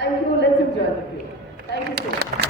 Thank you. Let's enjoy the view. Thank you so much.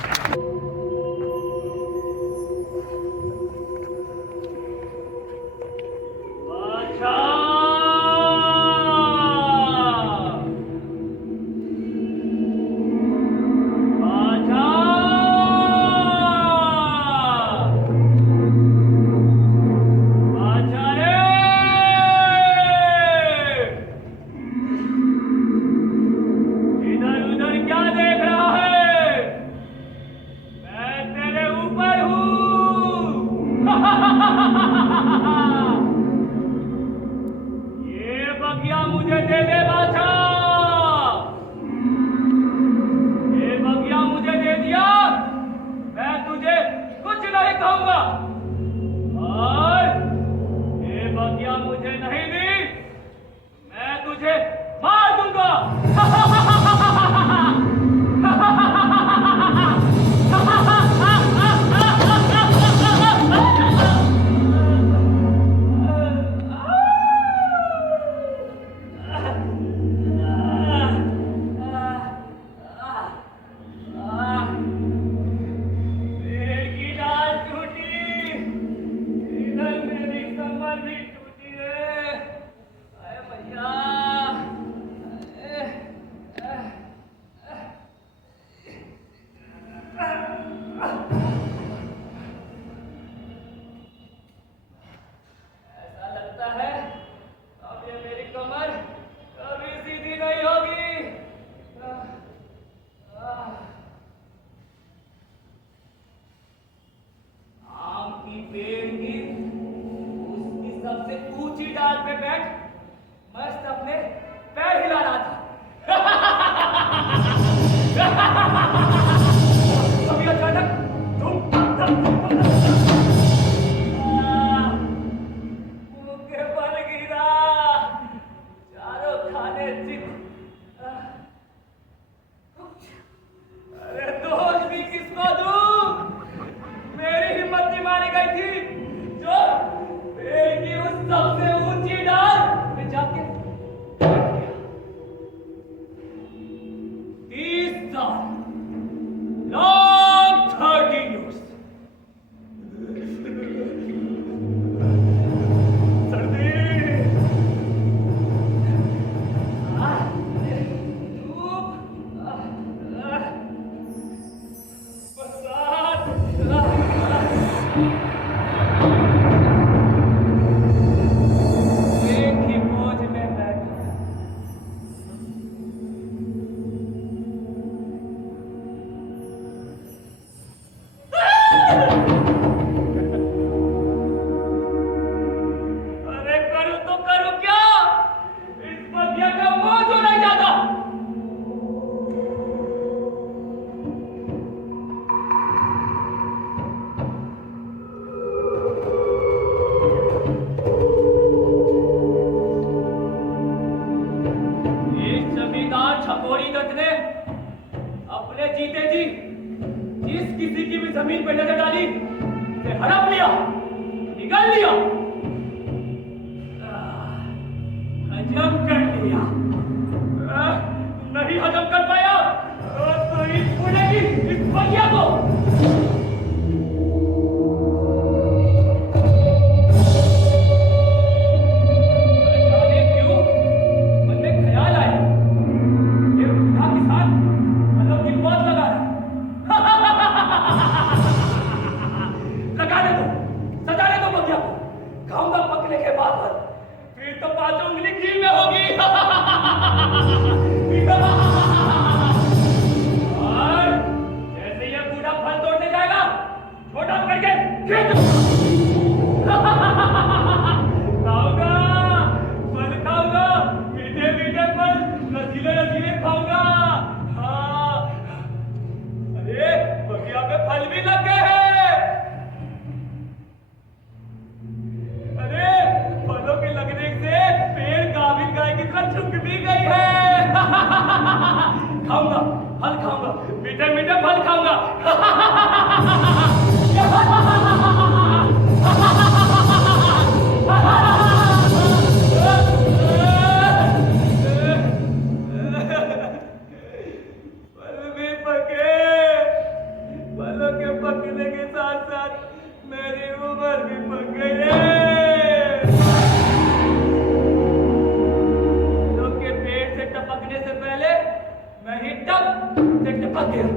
चिपक गया।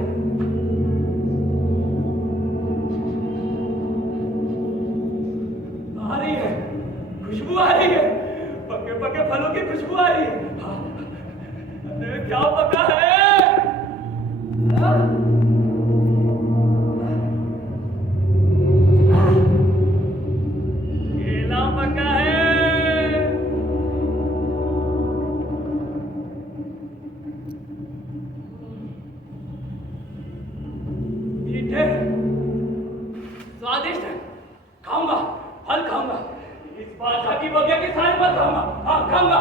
आ रही है, खुशबू आ रही है, पके पके फलों की खुशबू आ रही है। हाँ, अरे क्या पका है? हाँ? केला पका है। मीठे, स्वादिष्ट है, खाऊंगा, फल खाऊंगा। इस बादशाह की बगिया के सारे फल खाऊंगा। हाँ, खाऊंगा।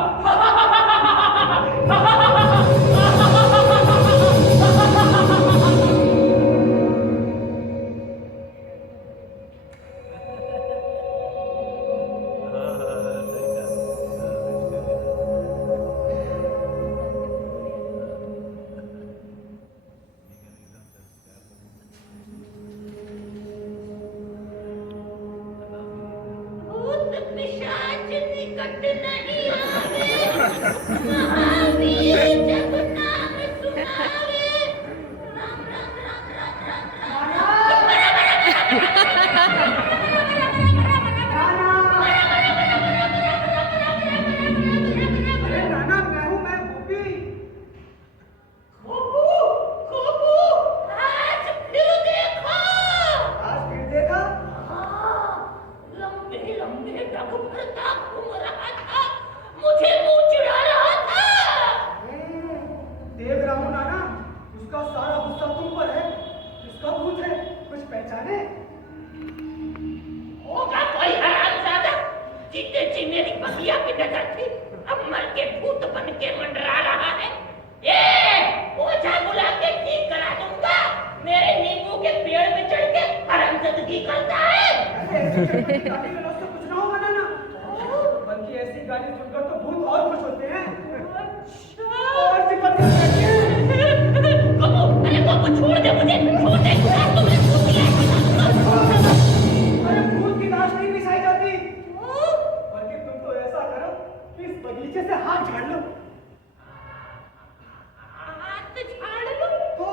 भूत पिशाच निकट नहीं आवे, महावीर जब नाम सुनावे। राम राम राम राम राम अरे नाना, मैं गोपी। खोपू, खोपू, आज फिर देखो। आज फिर देखा? हाँ, लंबे लंबे नख भरता घूम रहा था, मुझे मुंह चिढ़ा रहा था। देख रहा हूँ नाना, उसका सारा गुस्सा तुम पर है। किसका भूत है, कुछ पहचाने? होगा कोई हरामजादा, जीते जी मेरी बगिया की नजर थी, अब मर के भूत बन के मंडरा रहा है। ओझा बुला के ठीक करा दूंगा। मेरे नींबू के पेड़ में चढ़ के हरामजादगी करता है। ऐसी गाली गलौज से कुछ ना होगा नाना, बल्कि ऐसी गाली सुनकर तो भूत और खुश होते हैं। और चिपक कर बैठते हैं। कबू छोड़ दे मुझे, छोड़ दे। तुमने भूत की लाश बना दूंगा। अरे भूत की लाश नहीं बिछाई जाती, बल्कि तुम तो ऐसा करो कि इस बगीचे से हाथ झाड़ लो। हाथ झाड़ लो। तो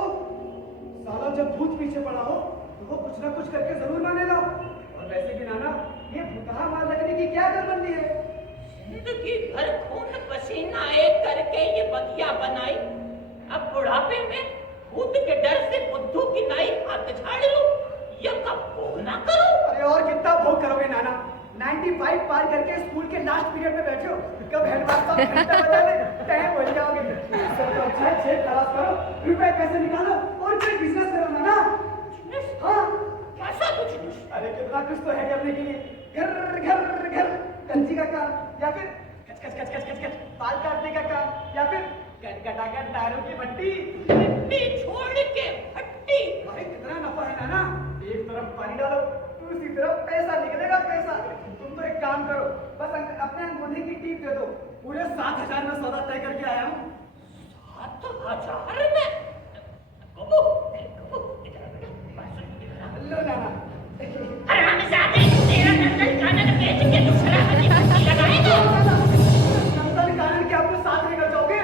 साला जब भूत पीछे पड़ा हो तो वो कुछ ना कुछ करके जरूर मानेगा। और वैसे भी नाना, ये भूतहा मार लगने की क्या गड़बड़ी है? जिंदगी भर खून पसीना एक करके ये बगिया बनाई, अब बुढ़ापे में भूत के डर से बुद्धू की नाई हाथ झाड़ लूं, ये कब भोग ना करूं? अरे और कितना भोग करोगे नाना? 95 पार करके स्कूल के लास्ट पीरियड में बैठे हो, कब हेडमास्टर घंटा बजाने टाइम भूल जाओगे। सब तो अच्छा है, छेद खलास करो, रुपए पैसे निकालो और फिर बिजनेस करो नाना। हाँ, कैसा बिजनेस? अरे कितना कुछ तो है करने के लिए। घर घर घर कंची का काम, या फिर कच कच कच कच कच कच बाल काटने का काम, या फिर गटागट टायरों की भट्टी। मिट्टी छोड़ के भट्टी। अरे कितना नफा है नाना, एक तरफ पानी डालो, दूसरी तरफ पैसा निकलेगा पैसा। तुम तो एक काम करो, बस अपने अंगूठे की टीप दे दो, पूरे 7,000 में सौदा तय करके आया हूँ। 7,000 में? कबू, इधर आ बेटा, बात सुन। लो नाना। हरामजादे, तेरा नंदन कानन बेच के दूसरा बनी भट्टी लगाएगा। नंदन कानन के अपने साथ लेकर जाओगे?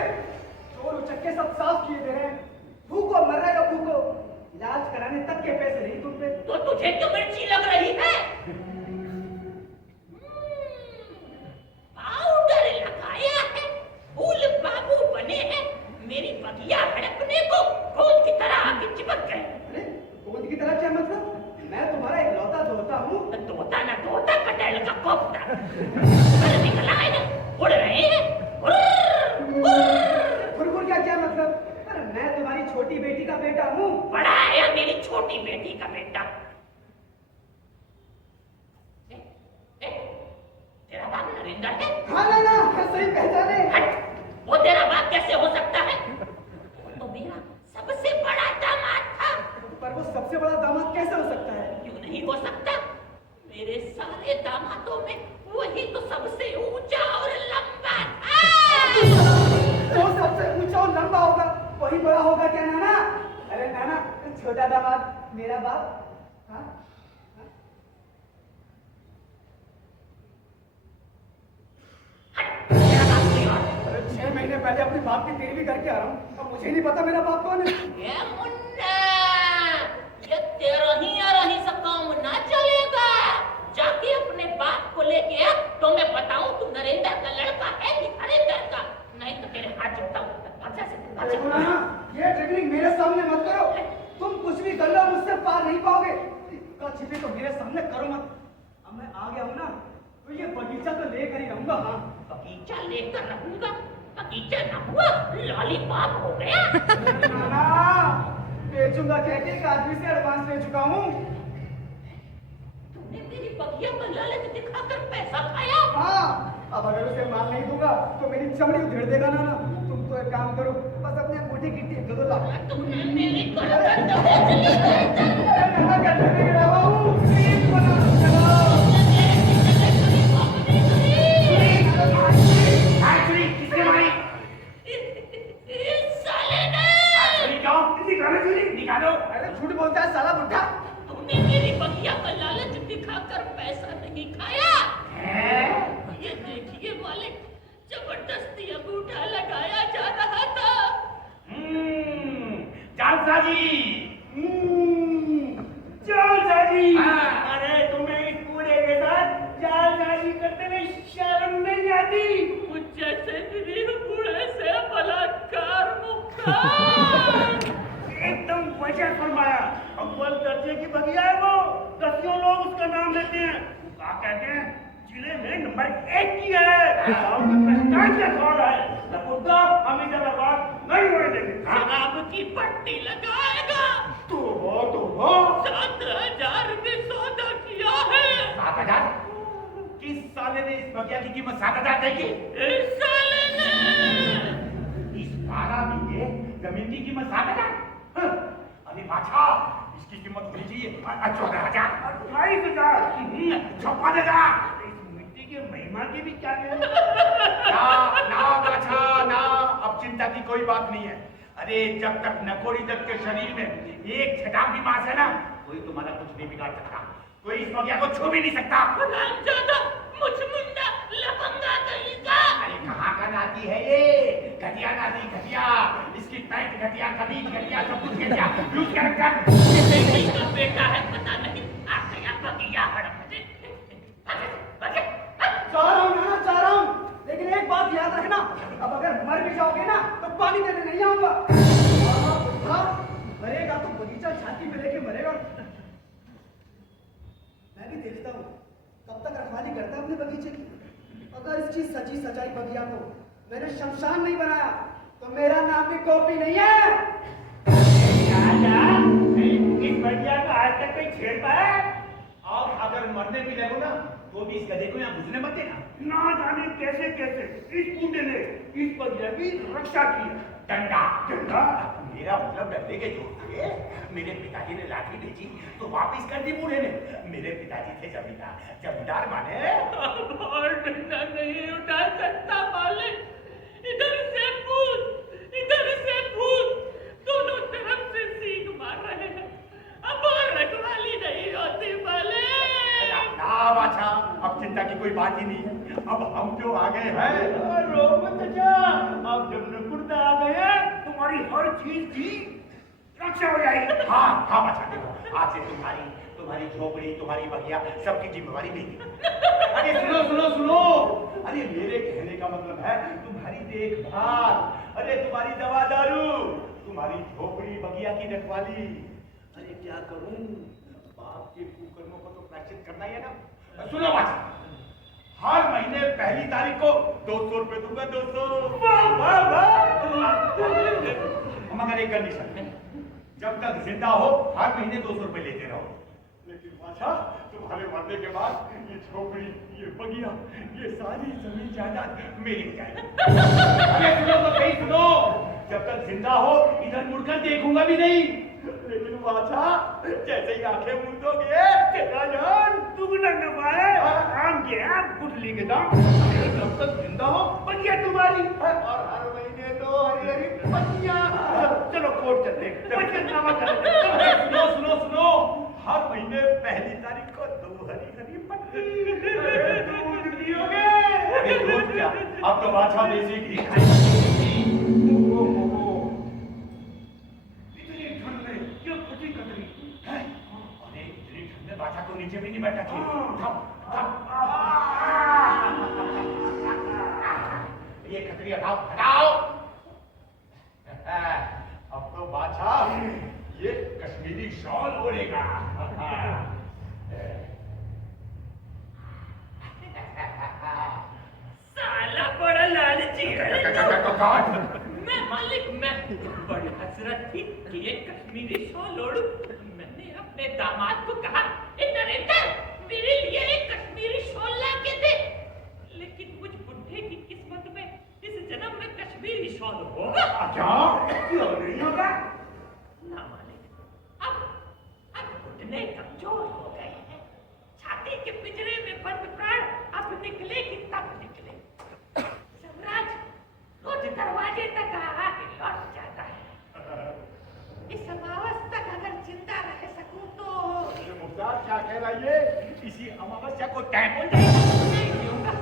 चोर उचक्के सब साफ किए दे रहे हैं, भूखो मर रहे हो भूखो। इलाज कराने तक के पैसे नहीं तुम पे। तो तुझे क्यों मिर्ची लग रही है? पाउडर लगाया है, फूल बाबू बने हैं, मेरी बगिया हड़पने को गोंद की तरह आके चिपक गए। अरे गोंद की तरह क्या मतलब? मैं तुम्हारा इकलौता दोता हूँ। तोता ना तोता, कटहल का कोफ्ता। पर निकला है ना, उड़ रहे हैं। फुरफुर क्या मतलब? अरे मैं तुम्हारी छोटी बेटी का बेटा हूँ। बड़ा है मेरी छोटी बेटी का बेटा। तेरा बाप नरेंद्र है? हाँ नाना, मैं सही पहचाने। हट, वो तेरा बाप कैसे हो सकता है? वो तो मेरा सबसे बड़ा दामाद था। पर वो सबसे बड़ा दामाद कैसे हो सकता है? क्यों नहीं हो सकता? मेरे सारे दामादों में वही तो सबसे ऊंचा और लंबा था। जो सबसे ऊंचा और लंबा होगा वही बड़ा होगा क्या नाना? अरे नाना, छोटा दामाद मेरा बाप। हाँ? हट, तेरा बाप कोई और। 6 महीने पहले अपने बाप की तेरहवीं करके आ रहा हूँ, अब मुझे नहीं पता मेरा बाप कौन है। ये मुन्ना, ये तेरही से काम ना चलेगा। जाके अपने बाप को लेके आ, तो मैं बताऊं तू नरेंद्र का लड़का है कि हरिंदर का, नहीं तो तेरे हाथ जोड़ता हूँ। देखो ना, ये ट्रिकलिंग मेरे सामने मत करो। तुम कुछ भी कर लो, मुझसे पार नहीं पाओगे। का छिपे तो मेरे सामने करो मत। अब मैं आ गया हूँ ना, तो ये बगीचा तो लेकर ही रहूंगा। हाँ, बगीचा लेकर रहूंगा, बगीचा ना हुआ लॉलीपॉप हो गया। नाना, बेचूंगा कह के एक आदमी से एडवांस ले चुका हूँ। तूने मेरी बगिया पर लालच दिखाकर पैसा खाया? हाँ, अब अगर उसे माल नहीं दूंगा तो मेरी चमड़ी उधेड़ देगा नाना। तुम तो एक काम करो, बस अपने अंगूठी की टिप दे दो। तूने मेरी गर्दन दबा ली। नाना कहते हैं कि रवा हूँ, प्लीज बना चलो। किसने मारी? इस साले ने। निकालो। अरे झूठ बोलता है साला बुड्ढा। तूने मेरी बगिया का लालच दिखाकर पैसा नहीं खाया। ये देखिए मालिक, जबरदस्ती अंगूठा लगाया जा रहा था। जालसाजी। अरे तुम्हें इस पूरे के साथ जालसाजी करते में शर्म नहीं आती? मुझ जैसे गरीब बूढ़े से बलात्कार मुक्त। एकदम वजह फरमाया। अव्वल दर्जे की बगिया है वो, दसियों लोग उसका नाम लेते हैं। क्या कहते हैं? जिले में नंबर 1 की है। हम इसे बर्बाद नहीं होने देंगे। शराब की पट्टी लगाएगा। तो हो 7,000 में सौदा किया है। 7,000? किस साले ने इस बगिया की कीमत 7,000 तय की? इस साले ने। इस 12 बीघे जमीन की कीमत 7,000? अरे बादशाह, इसकी कीमत होनी चाहिए 14,000, 28,000, 56,000। इस मिट्टी के महिमा की भी क्या है? ना बादशाह ना, अब चिंता की कोई बात नहीं है। अरे जब तक नकोड़ी दत्त के शरीर में एक छटाक भी मांस है ना, कोई तुम्हारा कुछ नहीं बिगाड़ सकता। कोई इस बगिया को छू भी नहीं सकता। हरामजादा, मुझमुंडा, लफंगा कहीं का। अरे कहाँ का नाती है ये? घटिया नाती, घटिया। इसकी पैंट घटिया, कमीज घटिया, सब कुछ घटिया। यूज क्या रखा? तो बेटा है पता नहीं, आ गया बगिया हड़प दे। चाह रहा हूँ नाना, चाह रहा हूँ, लेकिन एक बात याद रखना, अब अगर मर भी जाओगे ना तो पानी देने नहीं आऊंगा। मरेगा तो बगीचा छाती पे लेके मरेगा। मैं भी देखता हूँ कब तक रखवाली करता अपने बगीचे की। अगर इसकी सची सचाई बगिया को मैंने शमशान नहीं बनाया तो मेरा नाम भी कॉपी नहीं है। इस बगिया का आज तक कोई छेड़ पाया? और अगर मरने भी लगो ना तो भी इस गधे को यहाँ घुसने मत देना। ना जाने कैसे कैसे इस बूढ़े ने इस बगिया की रक्षा की। डंडा डंडा, मेरा मतलब डंडे के जोर थे। मेरे पिताजी ने लाठी भेजी तो वापिस कर दी बूढ़े ने। मेरे पिताजी थे जमींदार, जमींदार माने और डंडा नहीं उठा सकता मालिक। इधर से भूत, दोनों तरफ से सीख मार रहे हैं। अब और रखवाली नहीं होती मालिक। ना बादशाह, अब चिंता की कोई बात ही नहीं है। अब हम जो आ गए हैं, रो मत जा। अब जब नकुर्दा आ गए हैं, तुम्हारी हर चीज की रक्षा हो जाएगी। हाँ बादशाह, देखो आज से तुम्हारी झोपड़ी, तुम्हारी बगिया, सबकी जिम्मेवारी मेरी। अरे सुनो, अरे मेरे कहने का मतलब है तुम्हारी देखभाल, अरे तुम्हारी दवा दारू, तुम्हारी झोपड़ी बगिया की रखवाली। अरे क्या करूं, बाप के कुकर्मों को तो प्रायश्चित करना ही है ना। सुनो बादशाह, हर महीने पहली तारीख को 200 रुपए दूंगा। 200। मगर एक कंडीशन है, जब तक जिंदा हो हर महीने 200 रुपए लेते रहो। लेकिन बादशाह, तुम्हारे मरने के बाद ये झोपड़ी, ये बगिया, ये सारी जमीन जायदाद मेरी हो जाएगी। अरे सुनो तो सही, सुनो, जब तक जिंदा हो इधर मुड़कर देखूंगा भी नहीं। लेकिन बादशाह, जैसे ही आंखें मूंदोगे राजान दुगना नफा है। आम के आप गुठली के दाम। जब तक जिंदा हो बगिया तुम्हारी, और हर महीने तो हरी हरी पत्तियां। चलो कोर्ट चलते हैं। सुनो, हर महीने पहली तारीख को 2 हरी हरी पत्ती। दूध पियोगे? दूध क्या, अब तो बादशाह देसी घी खाएगा। इतनी ठंड में ये फटी कतरी है? अरे इतनी ठंड में बादशाह को नीचे भी नहीं बैठा ये कतरी हटाओ हटाओ। अब तो बादशाह ये कश्मीरी शॉल ओढ़ेगा। साला बड़ा लालची है। मैं मालिक मैं बड़ी हसरत थी कि ये कश्मीरी शॉल ओढ़ूं। मैंने अपने दामाद को कहा नरेंद्र मेरे लिए एक कश्मीरी शॉल ला के दे, लेकिन मुझ बुढ़े की किस्मत में इस जन्म में कश्मीरी शॉल होगा क्या? क्यों नहीं होगा? ना मालिक, अब घुटने कमजोर हो गए हैं। छाती के पिंजरे में बंद प्राण अब निकलेगी तब निकले। सम्राट रोज दरवाजे तक आके लौट जाता है। इस अमावस तक अगर जिंदा रह सकूं तो मुख्तार क्या कह रहा है ये? इसी अमावस्या को टैप हो जाएगा। नहीं जीऊंगा,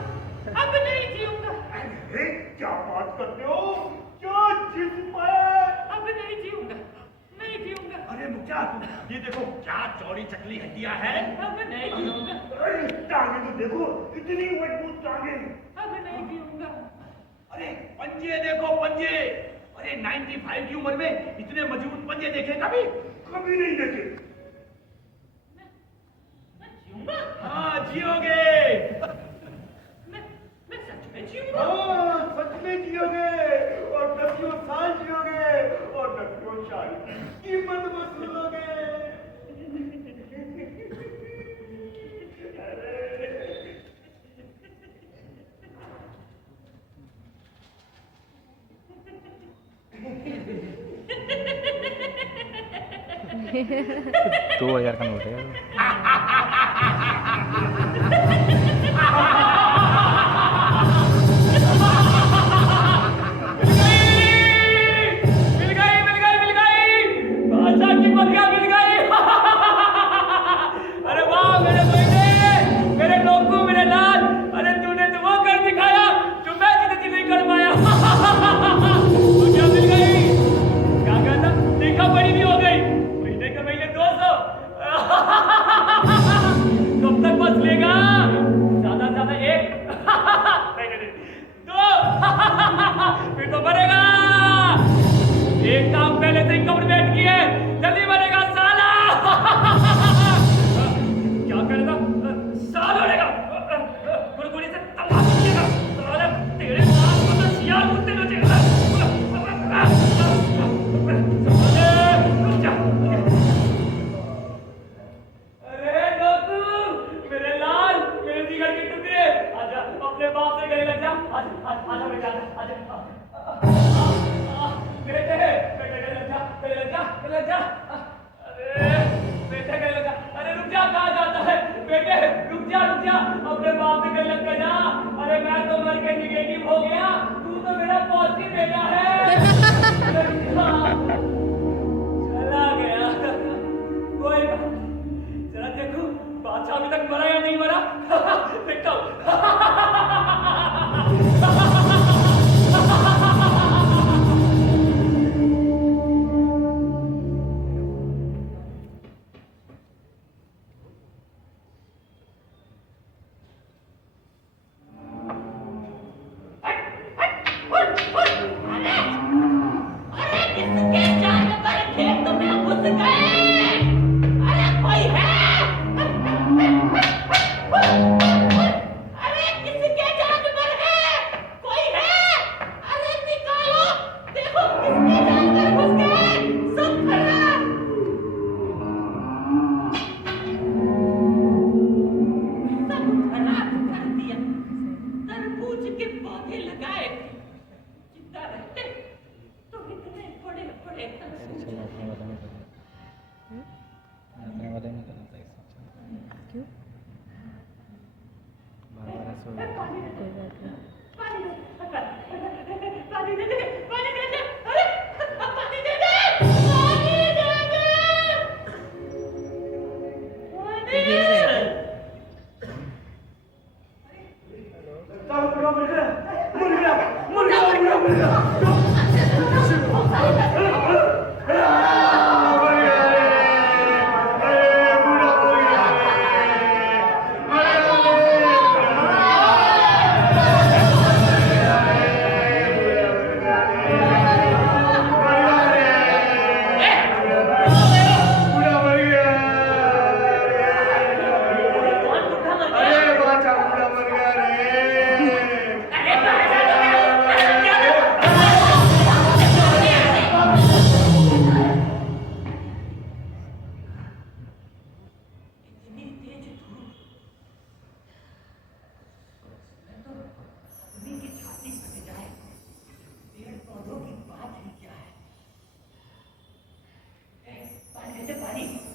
अब नहीं जीऊंगा। अरे क्या बात करते हो? क्या जिद है? अब नहीं जीऊंगा, नहीं जीऊंगा। अरे मुख्तार ये देखो क्या चौड़ी चकली हड्डियां हैं। अब नहीं जीऊंगा, अरे टांगे तो देखो इतनी मजबूत टांगे। अब नहीं जीऊंगा। अरे पंजे देखो पंजे। अरे 95 की उम्र में इतने मजबूत पंजे देखे कभी? कभी नहीं देखे। मैं जीऊंगा, हाँ जियोगे। मैं सच में जीऊंगा। हाँ सच में जियोगे और 10 साल जियोगे और 10 साल की कीमत वसूलोगे। दो 2000 का नोट है। मुर्गा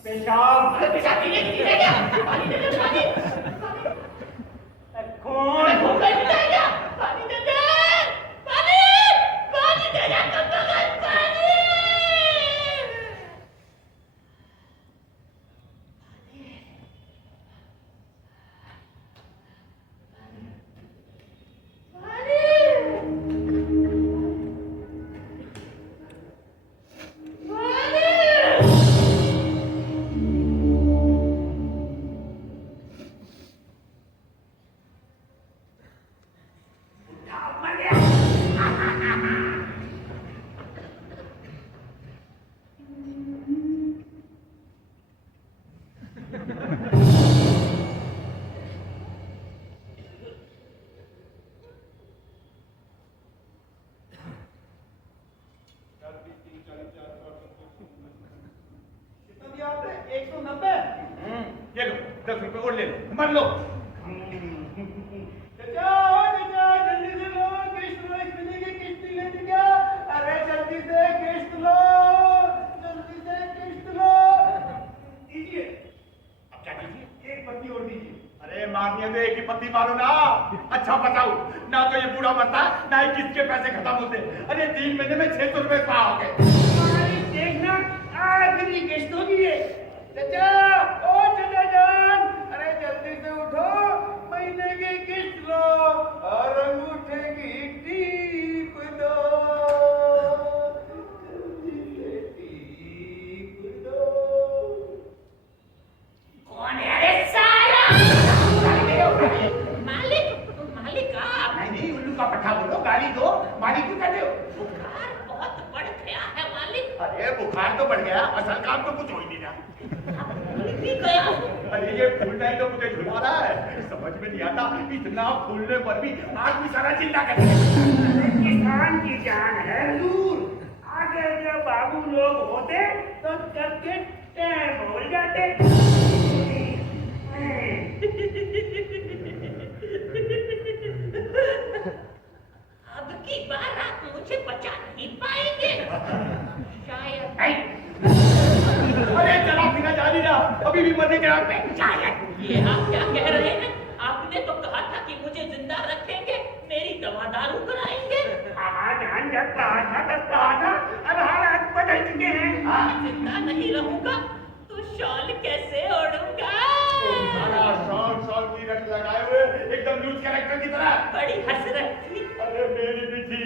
पेशाब। अरे पेशाब पीने की चीज है क्या? पानी दे दे पानी। कौन? भूख लगी है क्या? पानी दे दे। पानी पानी दे दे कब तक पानी। कितना दिया आपने? 190। ये लो 10 रुपए और ले लो, मर लो। चाचा, जल्दी से लो, किस्त लो, इस महीने की किस्त नहीं लेती क्या? अरे जल्दी से किस्त लो, जल्दी से किस्त लो। दीजिए। अब क्या कीजिए? एक पत्ती और दीजिए। अरे मारनी है तो एक ही पत्ती मारो ना। अच्छा बताओ, ना तो ये बूढ़ा मरता, ना ही किसके पैसे खत्म होते। अरे 3 महीने में 600 रुपए पाओगे। देखना, आखिरी किस्त होगी ये। चाचा, ओ चाचा जान, अरे जल्दी से उठो, महीने की किस्त लो और अंगूठे की टीप दो। जल्दी से टीप दो। कौन है रे साला? मालिक मालिक आप। नहीं उल्लू का पट्टा बोलो, गाली दो, मालिक क्यों कहते हो? बुखार बहुत बढ़ गया है मालिक। अरे बुखार तो बढ़ गया, असल काम तो कुछ हो ही नहीं रहा। भी गया। अरे ये फूलना ही तो मुझे झुला रहा है, समझ में नहीं आता। इतना फूलने पर भी आदमी सारा चिंता करते हैं। किसान की जान है दूर। आगे जब बाबू लोग होते तो करके टाइम भूल जाते। अब की बार आप मुझे बचा नहीं पाएंगे शायद। अरे चला फिरा जा नहीं रहा, अभी भी मरने के रात पे। शायद ये आप क्या कह रहे हैं? आपने तो कहा था कि मुझे जिंदा रखेंगे, मेरी दवा दारू कराएंगे। जान जब कहा था तब कहा था, अब हालात बदल चुके हैं। जिंदा नहीं रहूंगा तो शॉल कैसे ओढ़ूंगा? शॉल की रट लगाए हुए एकदम न्यूज कैरेक्टर की तरह। बड़ी हसरत थी। अरे मेरी भी थी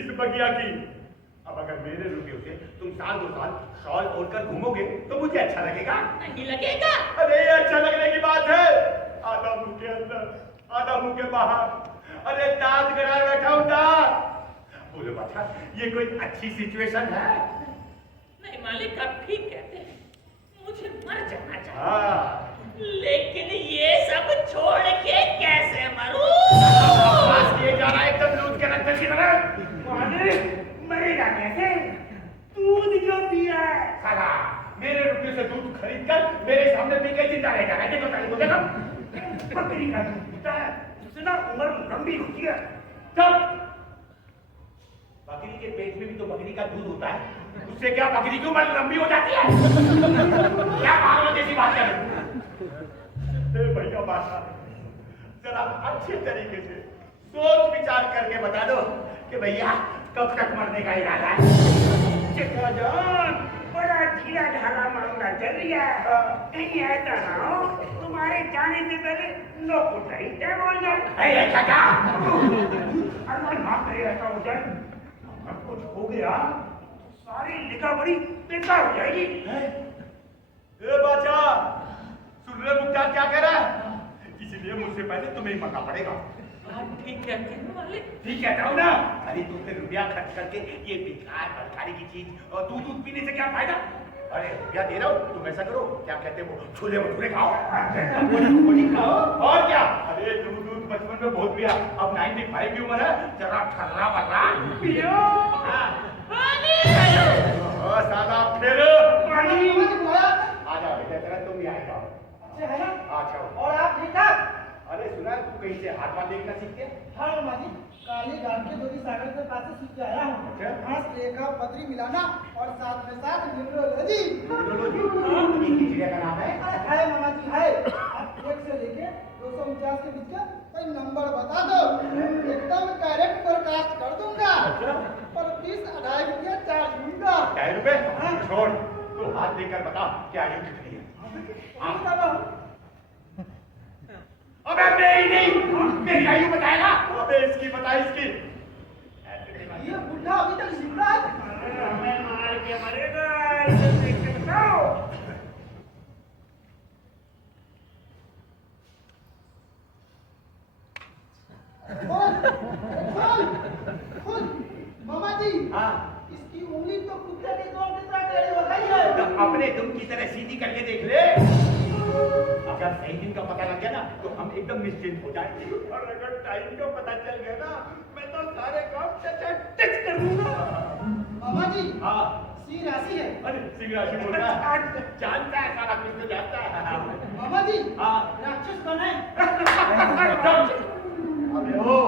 इस बगिया की। अब अगर मेरे रुपयों से तुम साल 2 साल शॉल ओढ़कर घूमोगे तो मुझे अच्छा लगेगा। नहीं लगेगा। अरे ये अच्छा लगने की बात है। आधा मुंह के अंदर, आधा मुंह के बाहर। अरे दांत गड़ाए बैठा हूं दांत। बोलो बादशाह, ये कोई अच्छी सिचुएशन है? नहीं मालिक, आप ठीक कहते हैं, मुझे मर जाना चाहिए। हाँ। लेकिन ये सब छोड़ के कैसे मरूं? बस ये जा रहा है एकदम न्यूज कैरेक्टर की तरह। मरेगा कैसे? दूध जो पिया है। साला मेरे रुपये से दूध खरीद कर मेरे सामने पी के जिंदा रहेगा। ऐसे तो कहीं बोलेगा। बकरी का दूध पीता है, उससे ना उम्र लंबी होती है। तब बकरी के पेट में भी तो बकरी का दूध होता है, उससे क्या बकरी की उम्र लंबी हो जाती है? क्या पागलों जैसी बात कर रहे हो? भैया बादशाह, जरा अच्छे तरीके से सोच विचार करके बता दो कि भैया कब तक मरने का इरादा है? चिट्ठा जान, बड़ा ढीला ढाला मामला चल रहा है। कहीं ऐसा ना हो तुम्हारे जाने से पहले लोग उठ रही तय बोल जाए। ए चाचा, अरे ना करे ऐसा हो जाए, अगर कुछ हो गया तो सारी लिखा पढ़ी बेकार हो जाएगी। ए बादशाह, सुन रहे मुख्तार क्या कह रहा है? इसलिए मुझसे पहले तुम्हें ही मरना पड़ेगा। आप ठीक कहते हैं मालिक। ठीक कहता हूँ ना। अरे तुमने रुपया खर्च करके ये बेकार बलकारी की चीज और दूध पीने से क्या फायदा? अरे रुपया दे रहा हूँ, तुम ऐसा करो, क्या कहते हो, छोले भटूरे खाओ। गोली खाओ और क्या। अरे दूध बचपन में बहुत पिया, अब 95 की उम्र है, जरा ठर्रा वर्रा पियो। सादा फिर आ जाओ बेटा, जरा तुम भी आ जाओ। अच्छे है ना? आ जाओ। और आप ठीक ठाक? अरे सुना तू कहीं से हाथ पाथ देखना सीख गया? हाँ मामा जी, काली घाट के धोबी सागर से पास से सीख के आया हूँ। अच्छा। हंस रेखा पतरी मिलाना और साथ में साथ न्यूमरोलॉजी। न्यूमरोलॉजी? एक ही चिड़िया का नाम है? है मामा जी है। आप 1 से लेके 249 के बीच का कोई नंबर बता दो, एकदम करेक्ट फोरकास्ट कर दूंगा। पर फीस 2.5 रुपया चार्ज लूंगा। 2.5 रुपए? छोड़, तू हाथ देकर बता क्या आयु कितनी है? अबे मेरी नहीं, मेरी आयु बताएगा? अबे इसकी बता, इसकी। ये बुढ़ा अभी तक जिंदा है। हमें मार के मरेगा, इसे देख के बताओ। खोल, मामा जी। हाँ। इसकी उंगली तो कुत्ते के दौड़ की तरह टेढ़ी हो गई है। तो अपने तुम की तरह सीधी करके देख ले। अगर सही दिन का पता लग गया ना तो हम एकदम निश्चिंत हो जाएंगे, और अगर टाइम का पता चल गया ना मैं तो सारे काम टच कर दूंगा। मामा जी। हाँ। सिंह राशि है। अरे सिंह राशि बोल रहा है, जानता है सारा कुछ तो जानता है। मामा जी। हाँ। राक्षस बने। अबे ओ,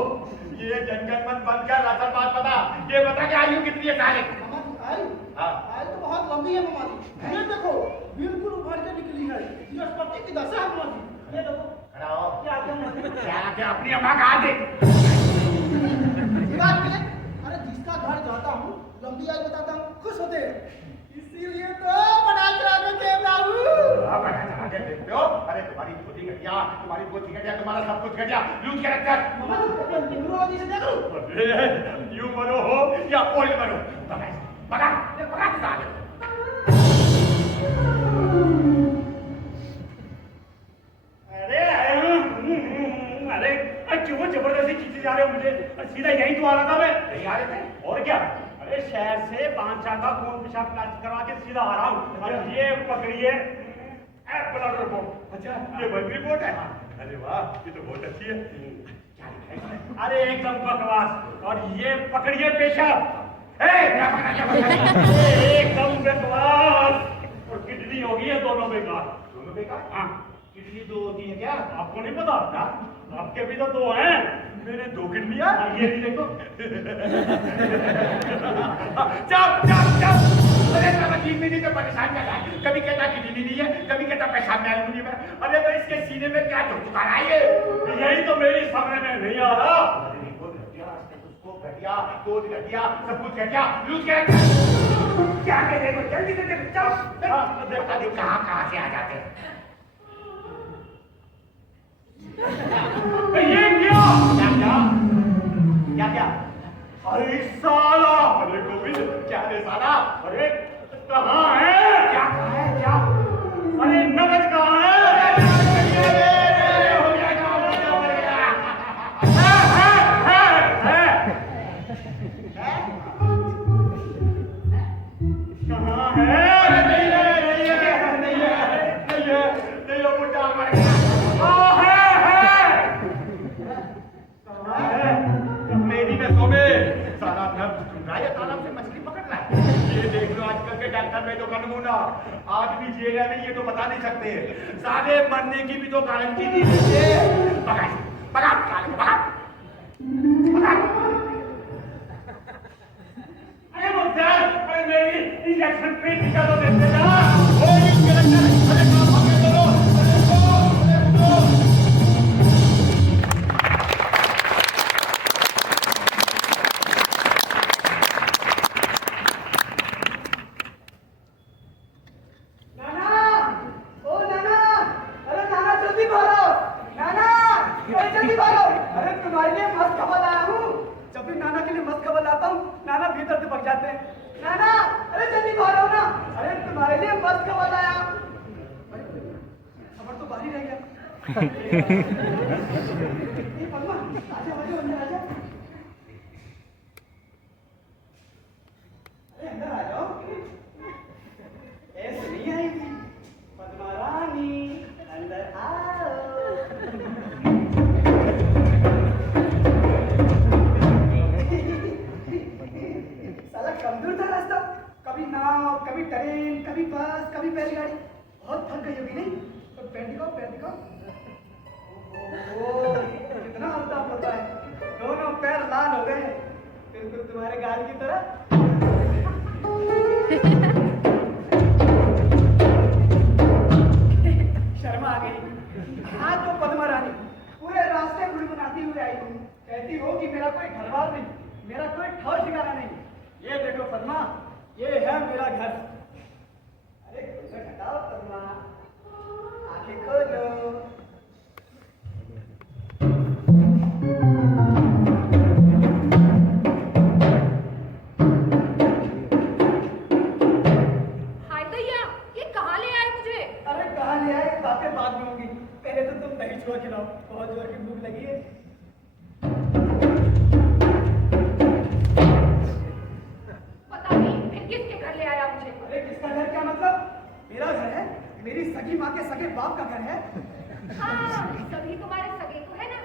ये जनगणमन बंद कर, असल बात बता, ये बता कि आयु कितनी है साले? मामा जी आयु? हाँ। आयु तो बहुत लंबी है मामा जी। ये देखो बिल्कुल उभर के निकली है। बृहस्पति की दशा है मामा जी। ये देखो। खड़ा हो। क्या क्या मामा जी? क्या अपनी अम्मा का हाथ देख। ये बात के अरे जिसका घर जाता हूँ लंबी आयु बताता हूँ खुश होते हैं, इसीलिए तो बड़ा चढ़ा के बाबू। बड़ा चढ़ा के देखते हो? अरे तुम्हारी धोती घटिया, तुम्हारी पोती घटिया, तुम्हारा सब कुछ घटिया, लूज के रखकर। मामा जी न्यूरोलॉजी से देख लो। अरे न्यू बनो हो या ओल्ड बनो, पकड़ पकड़ साले। अरे क्यों जबरदस्ती खींचे जा रहे हो मुझे? सीधा यही तो आ रहा था मैं। यही आ रहे थे? और क्या? अरे शहर से बांचा का खून पेशाब प्लास्टिक करवा के सीधा आ रहा हूँ। अरे ये पकड़िए ब्लड रिपोर्ट। अच्छा, ये ब्लड रिपोर्ट है? अरे वाह, ये तो बहुत अच्छी है। क्या लिखा है इसमें? अरे एकदम बकवास। और ये पकड़िए पेशाब। क्या पकड़ा? एकदम बकवास। और किडनी होगी है दोनों बेकार। दोनों बेकार? हाँ। किडनी दो होती है क्या? आपको नहीं पता? आपके भी तो 2 हैं। मेरे 2 किडनियां? ये भी देखो। चुप। अरे साला 3 महीने से परेशान कर रहा है, कभी कहता किडनी नहीं है, कभी कहता पेशाब में एल्यूमिनियम है। अरे तो इसके सीने में क्या चुका रहा है ये? यही तो मेरी समझ में नहीं आ रहा। घटिया, दूध घटिया, सब कुछ घटिया, लूज के रखकर। क्या कह देखो, जल्दी से देखो, चलो। देखा देख कहाँ से आ जाते हैं। ये क्या? क्या? अरे साला! अरे गोविंद, क्या है साला? अरे कहाँ है? क्या? अरे नगद कहाँ है? हो गया। कहाँ है? नहीं हो बुढ़ा मर गया। मेरी नसों में साला नर्व सुन रहा है, तालाब से मछली पकड़ रहा है। ये देख लो आजकल के डॉक्टर में तो का नमूना, आदमी जिएगा नहीं ये तो बता नहीं सकते, साले मरने की भी तो गारंटी नहीं देते। पकड़। अरे मुख्तार, अरे मेरी इंजेक्शन पे टीका तो देते ना। अरे काम पकड़ करो। कभी ट्रेन, कभी बस, कभी बैलगाड़ी, बहुत थक गई होगी नहीं? तो पैर दिखाओ। ओ, कितना अल्ताफ होता है। दोनों पैर लाल हो गए, बिल्कुल तुम्हारे गाल की तरह। शर्मा आ गई। आज तो पद्मा रानी पूरे रास्ते गुनगुनाती हुई आई हूँ, कहती हो कि मेरा कोई घरबार नहीं, मेरा कोई ठौर ठिकाना नहीं। ये देखो पद्मा, ये है मेरा घर। अरे घूंघट हटाओ पद्मा, आंखें खोलो। हाय दैया, ये कहाँ ले आए मुझे? अरे कहाँ ले आए, बातें बाद में होंगी। पहले तो तुम दही चूड़ा खिलाओ, बहुत जोर की भूख लगी है। पता नहीं फिर किसके घर ले आया मुझे। अरे किसका घर क्या मतलब? मेरा घर है, मेरी सगी माँ के सगे बाप का घर है। हाँ, सभी तुम्हारे सगे तो है ना,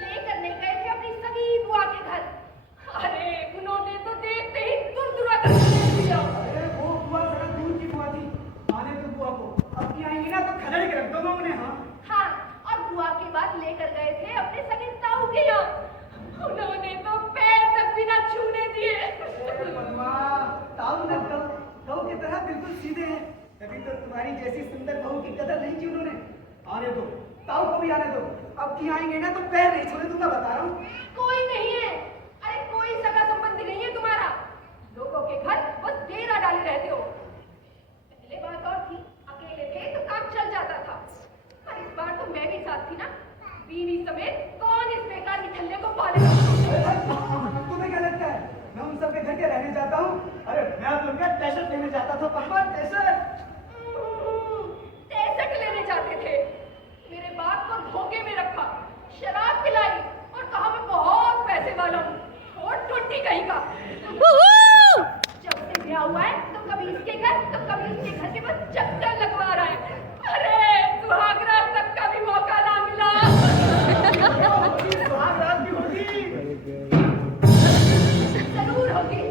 लेकर नहीं गए थे अपनी सगी बुआ के घर। अरे उन्होंने तो देखते ही दुरदुरा कर देख दिया। अरे वो बुआ जरा दूर की बुआ थी, आने दो बुआ को। अब की आएंगी ना तो खदेड़ के रख दूंगा उन्हें। हाँ हाँ, और बुआ के बाद लेकर गए थे अपने सगे ताऊ के यहाँ। उन्होंने तो पैर तक भी ना छूने दिए। अरे पद्मा, ताऊ न गऊ की तरह बिल्कुल सीधे हैं, कभी तो तुम्हारी जैसी सुंदर बहू की कदर नहीं की उन्होंने। आने दो, ताऊ को भी आने दो। अब की आएंगे ना तो पैर नहीं छोड़े दूंगा, बता रहा हूँ। कोई नहीं है, अरे कोई सगा संबंधी नहीं है तुम्हारा। लोगों के घर बस डेरा डाले रहते हो। पहले बात और थी, अकेले थे तो काम चल जाता था, पर इस बार तो मैं भी साथ थी ना। बीवी समेत कौन इस बेकार की ठल्ले को पालेगा? तुम्हें क्या लगता है मैं उन सबके घर के रहने जाता हूँ? अरे मैं तो उनका टेस्ट लेने जाता था। पप्पा टेस्ट लेने जाते थे। मेरे बाप को धोखे में रखा, शराब पिलाई और कहा मैं बहुत पैसे वाला हूँ। और टुट्टी कहीं का। जब से ब्याह हुआ है तो कभी इसके घर तो कभी इसके घर के बस चक्कर लगवा रहा है। अरे सुहागरात तक का भी मौका ना मिला। सुहागरात भी होगी। जरूर होगी।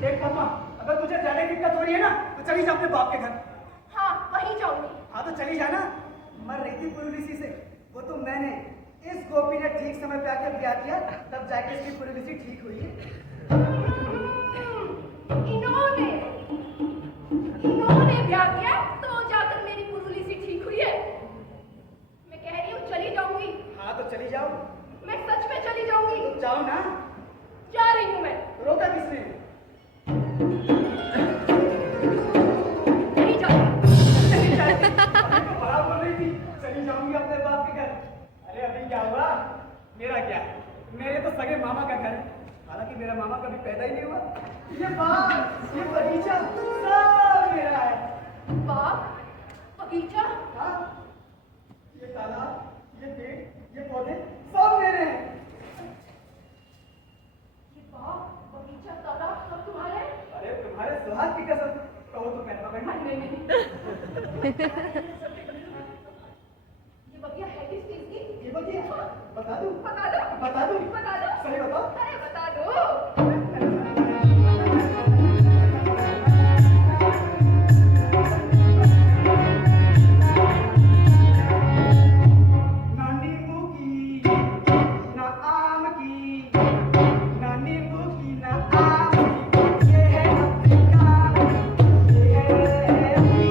देख पप्पा, अगर तुझे जाने की दिक्कत हो रही है ना तो चली जा अपने बाप के घर। हाँ, वहीं जाऊंगी। हाँ तो चली जाना। मर रही थी पुलिसी से, वो तो मैंने इस गोपी ने ठीक समय पे आके ब्याह किया, तब जाके इसकी पुलिसी ठीक हुई है। इन्होंने ब्याह किया तो जाकर मेरी पुरुलिसी ठीक हुई है। मैं कह रही हूँ चली जाऊंगी। हाँ तो चली जाओ। मैं सच में चली जाऊंगी। तो जाओ ना। जा रही हूँ मैं। रोका किसने? नहीं जाऊंगी। चली जाएगी। अभी तो बड़ा बोल रही थी, चली जाऊंगी अपने बाप के घर। अरे अभी क्या हुआ? मेरा क्या, मेरे तो सगे मामा का घर है, हालांकि मेरा मामा कभी पैदा ही नहीं हुआ। ये बाग, ये बगीचा सब मेरा है। बाग, बगीचा, हाँ, ये तालाब, ये पेड़, ये पौधे सब मेरे हैं। ये बाग, बगीचा, तालाब सब तुम्हारे? अरे तुम्हारे सुहाग की कसम, कहो तो पैदा करना। नहीं। ये बगिया है किस चीज की? ये बगिया, बता दूं? बता दो। बता दूं? बता दो। सही बताओ। अरे बता दो। ना नींबू की, ना आम की, ना नींबू की, ना आम की, ये है अपनी काम, ये है अपनी।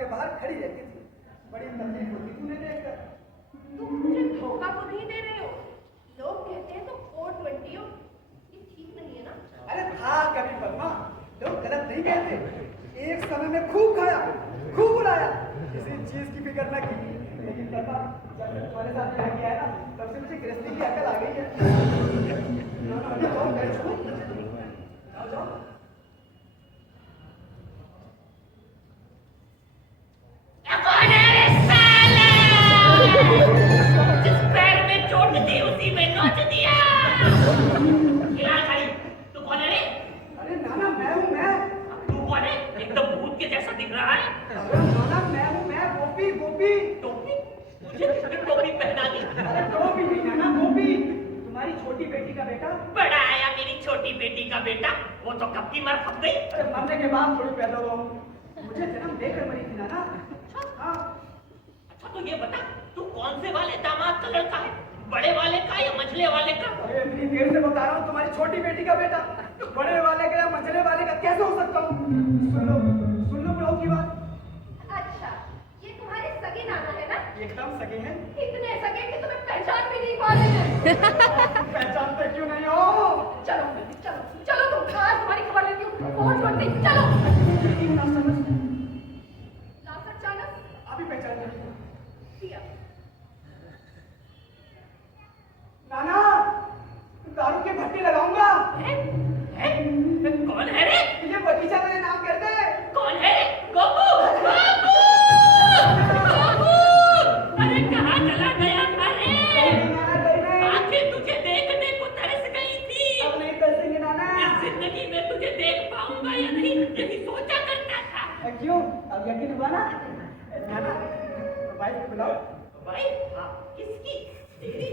के बाहर खड़ी रहती थी। बड़ी तकलीफ होती थी उन्हें देखकर। तुम मुझे धोखा तो नहीं दे रहे हो? लोग कहते हैं तो 420 हो, ये ठीक नहीं है ना? अरे था कभी पद्मा, लोग गलत नहीं कहते। एक समय में खूब खाया, खूब उड़ाया, किसी चीज की फिक्र न की। लेकिन पद्मा, जब से तुम्हारे साथ रह गया है ना, तब से मुझे गृहस्थी की अकल आ गई है। बहुत बैठ जाओ, जाओ जाओ। कौन है रे साला? जिस पैर में चोट थी उसी में नोच दिया। खिला खड़ी, तू कौन है रे? अरे नाना मैं हूँ मैं। तू कौन है? एकदम भूत के जैसा दिख रहा है। अरे नाना मैं हूँ मैं, गोपी गोपी। टोपी? मुझे किसने टोपी पहना दी? अरे गोपी नहीं नाना, गोपी तुम्हारी छोटी बेटी का बेटा। बड़ा आया मेरी छोटी बेटी का बेटा, वो तो कब की मर खप गई। अरे मरने के बाद थोड़ी पैदा हुआ हूँ, मुझे जन्म देकर मरी थी नाना। हाँ अच्छा तो ये बता, तू कौन से वाले दामाद का लड़का है? बड़े वाले का या मझले वाले का? अरे इतनी देर से बता रहा हूँ, तुम्हारी छोटी बेटी का बेटा। बड़े वाले का या मंझले वाले का कैसे हो सकता हूँ? सुन लो बहू की बात। अच्छा, ये तुम्हारे सगे नाना है ना? एकदम सगे हैं। इतने सगे कि तुम्हें पहचान भी नहीं पा रहे हैं। पहचानते क्यों नहीं हो? चलो चलो चलो, तुम आज तुम्हारी खबर लेती हूँ। 420 चलो। यकीन ना समझ, लासक चाणक अभी पहचान लिया। दिया। नाना दारू की भट्टी लगाऊंगा। हैं? कौन है रे? ये बगीचा मेरे नाम कर दे। कौन है? गोपू! गोपू! गोपू! अरे कहाँ चला गया था रे? नाना कहीं नहीं। आखिर तुझे देखने को तरस गई थी। अब नहीं तरसेंगे नाना। इस जिंदगी में तुझे देख पाऊंगा या नहीं, यही सोचा करता था। क्यों? अब यकीन हुआ ना? नाना भाई को बुलाओ। भाई, हाँ, किसकी? तेरी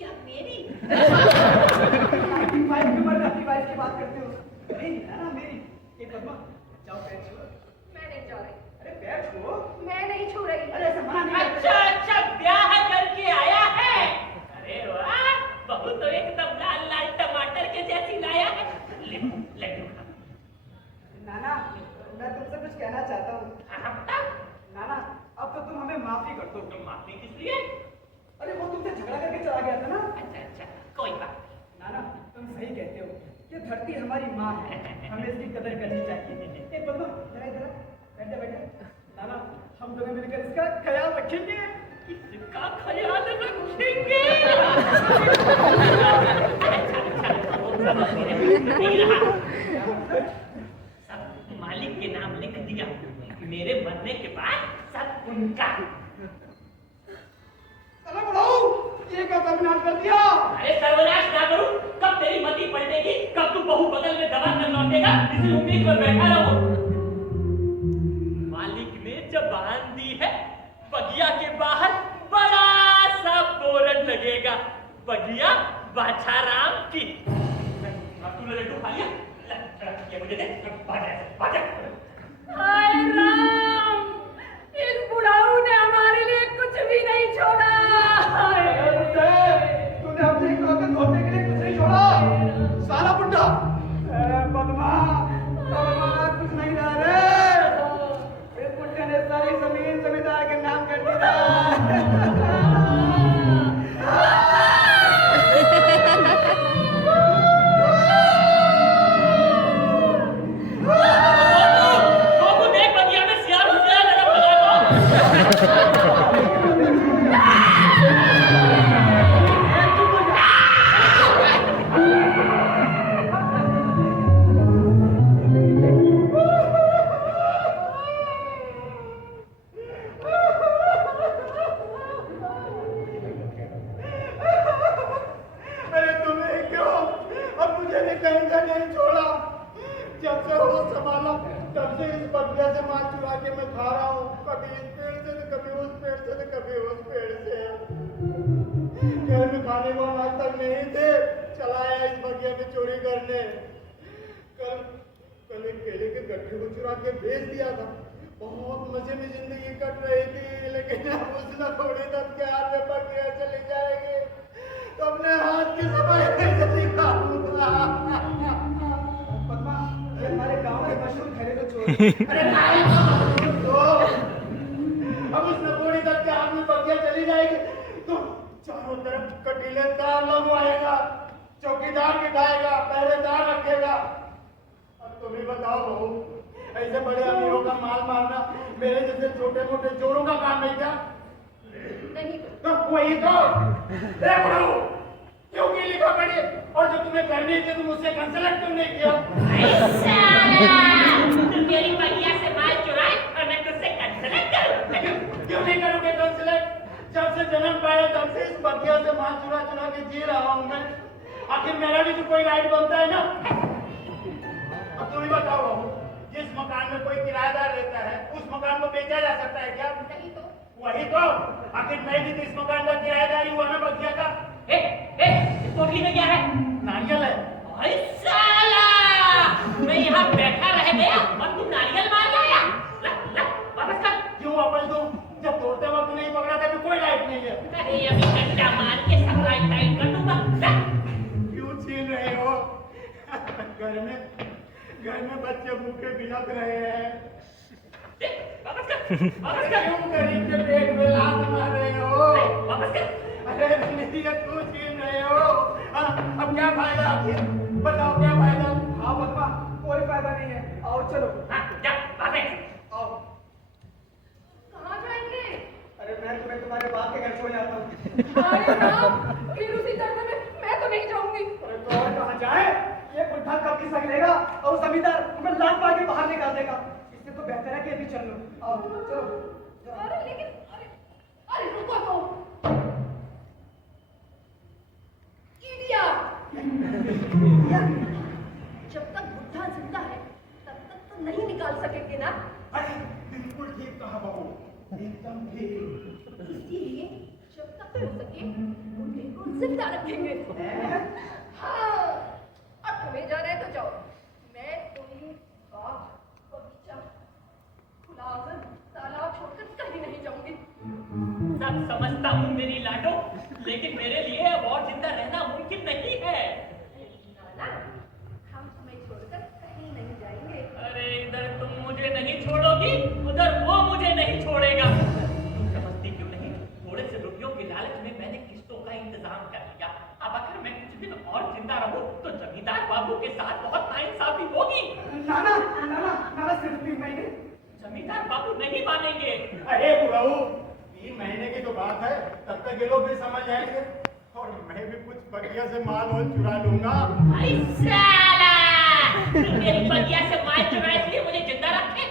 या मेरी? 95 की उम्र में अपनी वाइफ की बात करते हो? नहीं नाना मेरी। ये पद्मा जाओ पैर छुओ। मैं नहीं जा रही। अरे पैर छुओ। मैं नहीं छू रही। अरे ऐसा मना नहीं अच्छा करते। अच्छा, ब्याह करके आया है। अरे वाह, बहू तो एकदम लाल लाल टमाटर के जैसी लाया है। ले, लड्डू खा। नाना मैं तुमसे कुछ कहना चाहता हूँ। हाँ, बता। नाना अब तो तुम हमें माफी कर दो। तुम माफी किस लिए? अरे वो तुमसे झगड़ा करके चला गया था ना। अच्छा अच्छा, कोई बात नहीं। नाना तुम सही कहते हो, ये धरती हमारी माँ है, हमें इसकी कदर करनी चाहिए। ए पद्मा जरा इधर आ, बैठ जा बैठ जा। नाना हम दोनों मिलकर इसका ख्याल रखेंगे। इसका ख्याल रखेंगे। सब मालिक के नाम लिख दिया, मेरे मरने के बाद सब उनका। चलो बढ़ाओ, ये क्या सर्वनाश कर दिया? अरे सर्वनाश ना करूं, कब तेरी मती पलटेगी, कब तू बहू बगल में दबा कर लौटेगा, इसी उम्मीद पर बैठा रहो। मालिक ने जबान दी है, बगिया के बाहर बड़ा सा बोर्ड लगेगा, बगिया बाछाराम की। तूने लड्डू खा लिया? ये मुझे दे, बाजा। हाय राम, इस बुढ़ाऊ ने हमारे लिए कुछ भी नहीं छोड़ा। तूने अपने कागज धोने के लिए कुछ नहीं छोड़ा, साला बुड्ढा। पद्मा कुछ नहीं रहा रे। इस बुड्ढे ने सारी जमीन जमींदार के नाम कर दिया। अरे जाएगी तो चारों तरफ कटीले तार लगवाएगा, चौकीदार बिठाएगा, पहरेदार रखेगा। अब तुम ही बताओ बहू, ऐसे बड़े अमीरों का माल मारना मेरे जैसे छोटे मोटे चोरों का काम नहीं था? नहीं तो वही तो क्यों की लिखा पढ़ी, और जो तुम्हें करनी थी तुम मुझसे कंसल्ट क्यों नहीं किया? तुम मेरी बगिया से माल चुराए और मैं तुझसे कंसल्ट करूं? क्यों नहीं करोगे कंसल्ट? जब से जन्म पाया तब से इस बगिया से माल चुरा चुरा के जी रहा हूं मैं। आखिर मेरा भी तो कोई राइट बनता है ना। अब तुम ही बताओ बहू, जिस मकान में कोई किराएदार रहता है उस मकान को बेचा जा सकता है क्या? नहीं तो वही तो, आखिर मैं भी तो इस मकान का किराएदारी हुआ ना बगिया का। इस पोटली में क्या है? नारियल है। अरे साला, मैं यहाँ बैठा रह गया और तू नारियल मार लाया। ला, वापस कर। क्यों वापस दूं? जब तोड़ते वक्त नहीं पकड़ा था तो कोई राइट नहीं है। अरे अभी डंडा मार के सप्लाई टाइट कर दूंगा। ला। क्यों छीन रहे हो? घर में बच्चे भूखे बिलख रहे हैं। वापस कर। क्यों गरीब के पेट में लात मार रहे हो? वापस कर। अरे नहीं, क्यों छीन रहे हो? अब क्या फायदा आखिर? बताओ क्या फायदा? हाँ बकवा, कोई फायदा नहीं है। आओ चलो। हाँ, जा, वापस। आओ। कहाँ जाएंगे? अरे मैं तुम्हें तुम्हारे बाप के घर छोड़ जाता हूँ। अरे राम, फिर उसी तरह में मैं तो नहीं जाऊंगी। अरे तो और कहाँ जाए? ये बुढ़ा कब की सगलेगा और जमींदार तुम्हें लात मार के बाहर निकाल देगा। इससे तो बेहतर है कि अभी चल लो। आओ चलो। अरे लेकिन अरे रुको तो। जब तक बुढ़ा जिंदा है तब तक तो नहीं निकाल सकेंगे ना। अरे बिल्कुल ठीक कहा बहू, एकदम ठीक। इसीलिए जब तक हो सके बुढ़े को जिंदा रखेंगे। हाँ, अब तुम्हें जाना है तो जाओ। मैं तुम बाग बगीचा खुला आंगन तालाब छोड़कर कहीं नहीं जाऊंगी। सब समझता हूँ मेरी लाडो, लेकिन मेरे लिए अब और जिंदा रहना मुमकिन नहीं है। नाना, हम तुम्हें छोड़कर कहीं नहीं जाएंगे। अरे इधर तुम मुझे नहीं छोड़ोगी, उधर वो मुझे नहीं छोड़ेगा। समझती क्यों नहीं? थोड़े से रुपयों के लालच में मैंने किस्तों का इंतजाम कर लिया। अब अगर मैं कुछ दिन और जिंदा रहूं तो जमींदार बाबू के साथ बहुत नाइंसाफी होगी। नाना नाना नाना सिर्फ 3 महीने। जमींदार बाबू नहीं मानेंगे। अरे बुढ़ाऊ, 3 महीने की तो बात है, तब तक ये लोग भी समझ जाएंगे और मैं भी कुछ बगिया से माल और चुरा लूंगा। आई साला, तू मेरी बगिया से माल चुराए इसलिए मुझे जिंदा रखे?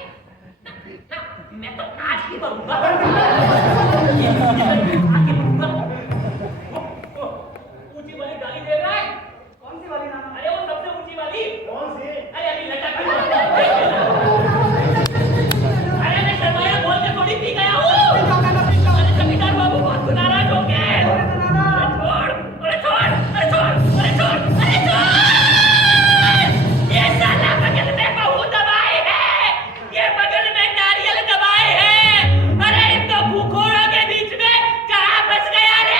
ना, मैं तो आज ही मरूंगा। आगे मरूंगा। ऊंची वाली डाली देख रहा है? कौन सी वाली नाना? अरे वो सबसे ऊंची वाली। कौन सी? अरे अभी लटक गई। अरे मैं सरमाया बोल के थोड़ी पी गया हूँ। अरे जमींदार बाबू बहुत नाराज हो गए। अरे छोड़, अरे छोड़, अरे छोड़, अरे छोड़, अरे छोड़। ये साला बगल में बहू दबाए है, ये बगल में नारियल दबाए है। अरे इन दो भूखोड़ों के बीच में कहाँ फंस गया रे?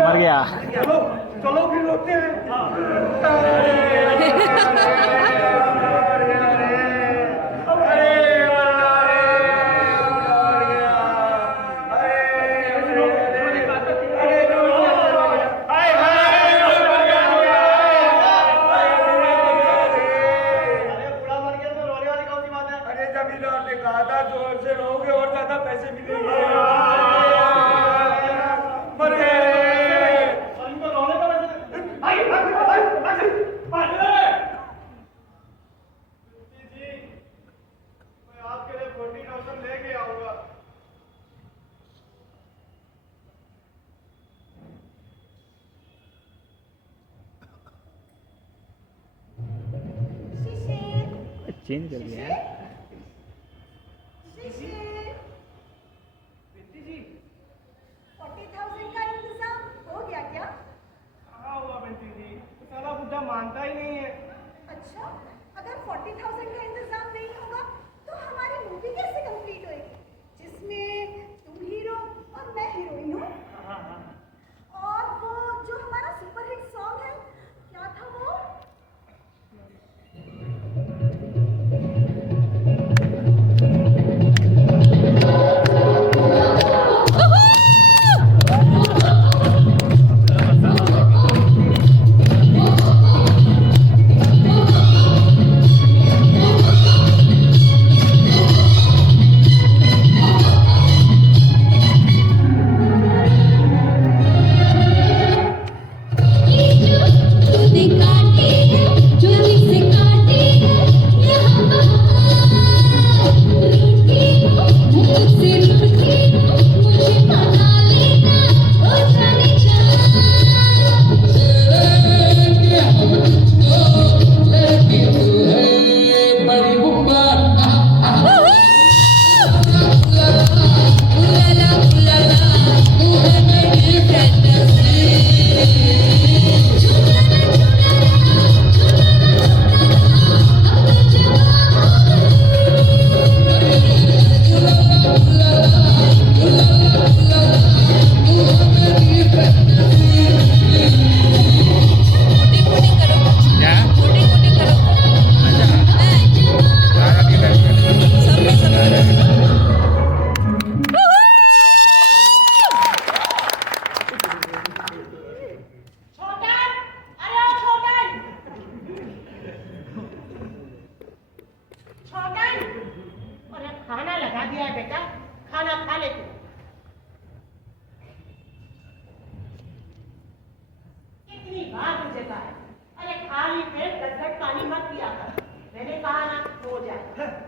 मर गया। चलो चलो फिर रोकते हैं। चेंज कर दिया है। बिट्टी जी 40,000 का इंतजाम हो गया क्या? कहाँ हुआ बिट्टी जी? साला बुड्ढा मानता ही नहीं है। अच्छा, अगर 40,000 का इंतजाम नहीं होगा तो हमारी मूवी कैसे कंप्लीट होएगी, जिसमें तुम हीरो और मैं हीरोइन हूँ? और वो जो हमारा सुपरहिट सॉन्ग है, क्या था वो?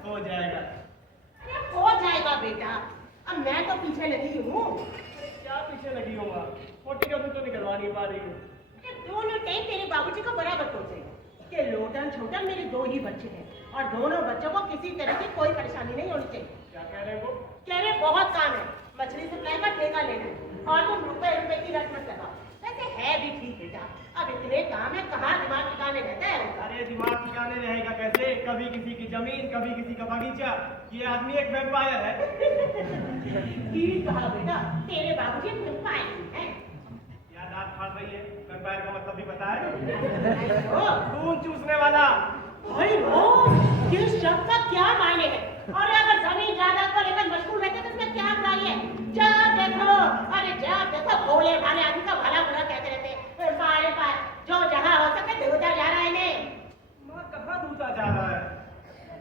हो जाएगा। अरे हो जाएगा बेटा, अब मैं तो पीछे लगी हूँ। क्या पीछे लगी हो माँ? 40,000 तो निकलवा नहीं पा रही हूँ। दोनों टाइम तेरे बाबूजी को बराबर पहुंचेगा कि लोटन छोटन मेरे 2 ही बच्चे हैं और दोनों बच्चों को किसी तरह की कोई परेशानी नहीं होनी चाहिए। क्या कह रहे हो? कह रहे बहुत काम है, मछली सप्लाई का ठेका लेना है और तुम रुपए की रट मत लगाओ। वैसे है भी ठीक बेटा, अब इतने काम है, कहाँ दिमाग ठिकाने रहता है उनका। अरे दिमाग ठिकाने रहेगा कैसे? कभी किसी की जमीन, कभी किसी का बगीचा। ये आदमी एक वैम्पायर है। ठीक कहा बेटा, तेरे बाबूजी वैम्पायर हैं। क्या दांत फाड़ रही है? वैम्पायर का मतलब भी पता है? खून चूसने वाला। भाई वो ये शब्द का क्या मायने है? और अगर जमीन जायदाद को लेकर मशहूर रहते तो इसमें क्या बुराई है? जब देखो, अरे जब देखो भोले भाले आदमी का भला बुरा कहते रहते। सारे पार जो जहाँ हो सके धूता जा रहा है इन्हें। माँ कहाँ दूसरा जा रहा है?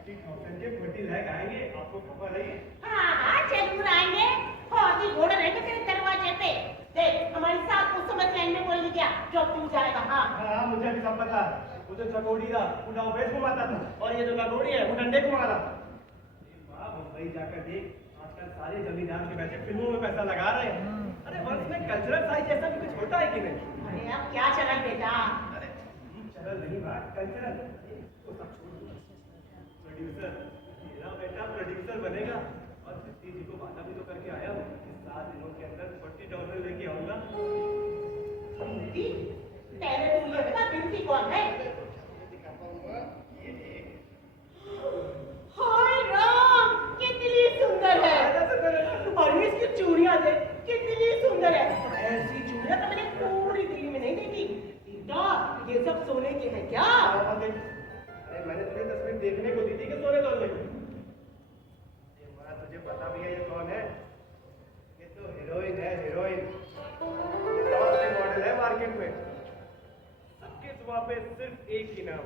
40,000 के 40 लाख आएंगे, आपको खबर है? हाँ जरूर आएंगे। फौजी घोड़े रहेंगे तेरे दरवाजे पे। देख हमारी साथ उस समय लाइन में कोई नहीं गया जो तू जाएगा। हाँ हाँ मुझे भी सब पता है। वो तो चकोड़ी था, वो डाउफेस घुमाता था, और ये जो लगोड़ी है वो डंडे घुमा रहा था। मुंबई जाकर देख, आजकल सारे जमींदार के पैसे फिल्मों में पैसा लगा रहे हैं। अरे वंश में कल्चरल साइज जैसा भी कुछ होता है कि नहीं? अरे अब क्या चला बेटा? अरे चल नहीं बात कल्चरल तो सब छोड़ दो। प्रोड्यूसर, मेरा बेटा प्रोड्यूसर बनेगा। और सिद्धि जी को वादा भी तो करके आया हूँ कि 7 दिनों के अंदर $40 लेके आऊंगा। बिंती? तेरे को ये बता बिंती कौन है? हाय राम, कितनी सुंदर है। और इसकी चूड़ियां देख, कितनी सुंदर है। ऐसी चूड़ियां तो मैंने पूरी दिल्ली में नहीं देखी। बेटा ये सब सोने के हैं क्या? अरे मैंने तुम्हें तस्वीर देखने को दी थी कि सोने तोड़ने को? तुझे पता भी है ये कौन है? ये तो हीरोइन है, हीरोइन। मॉडल है मार्केट में। सबके जुबान पे सिर्फ एक ही नाम,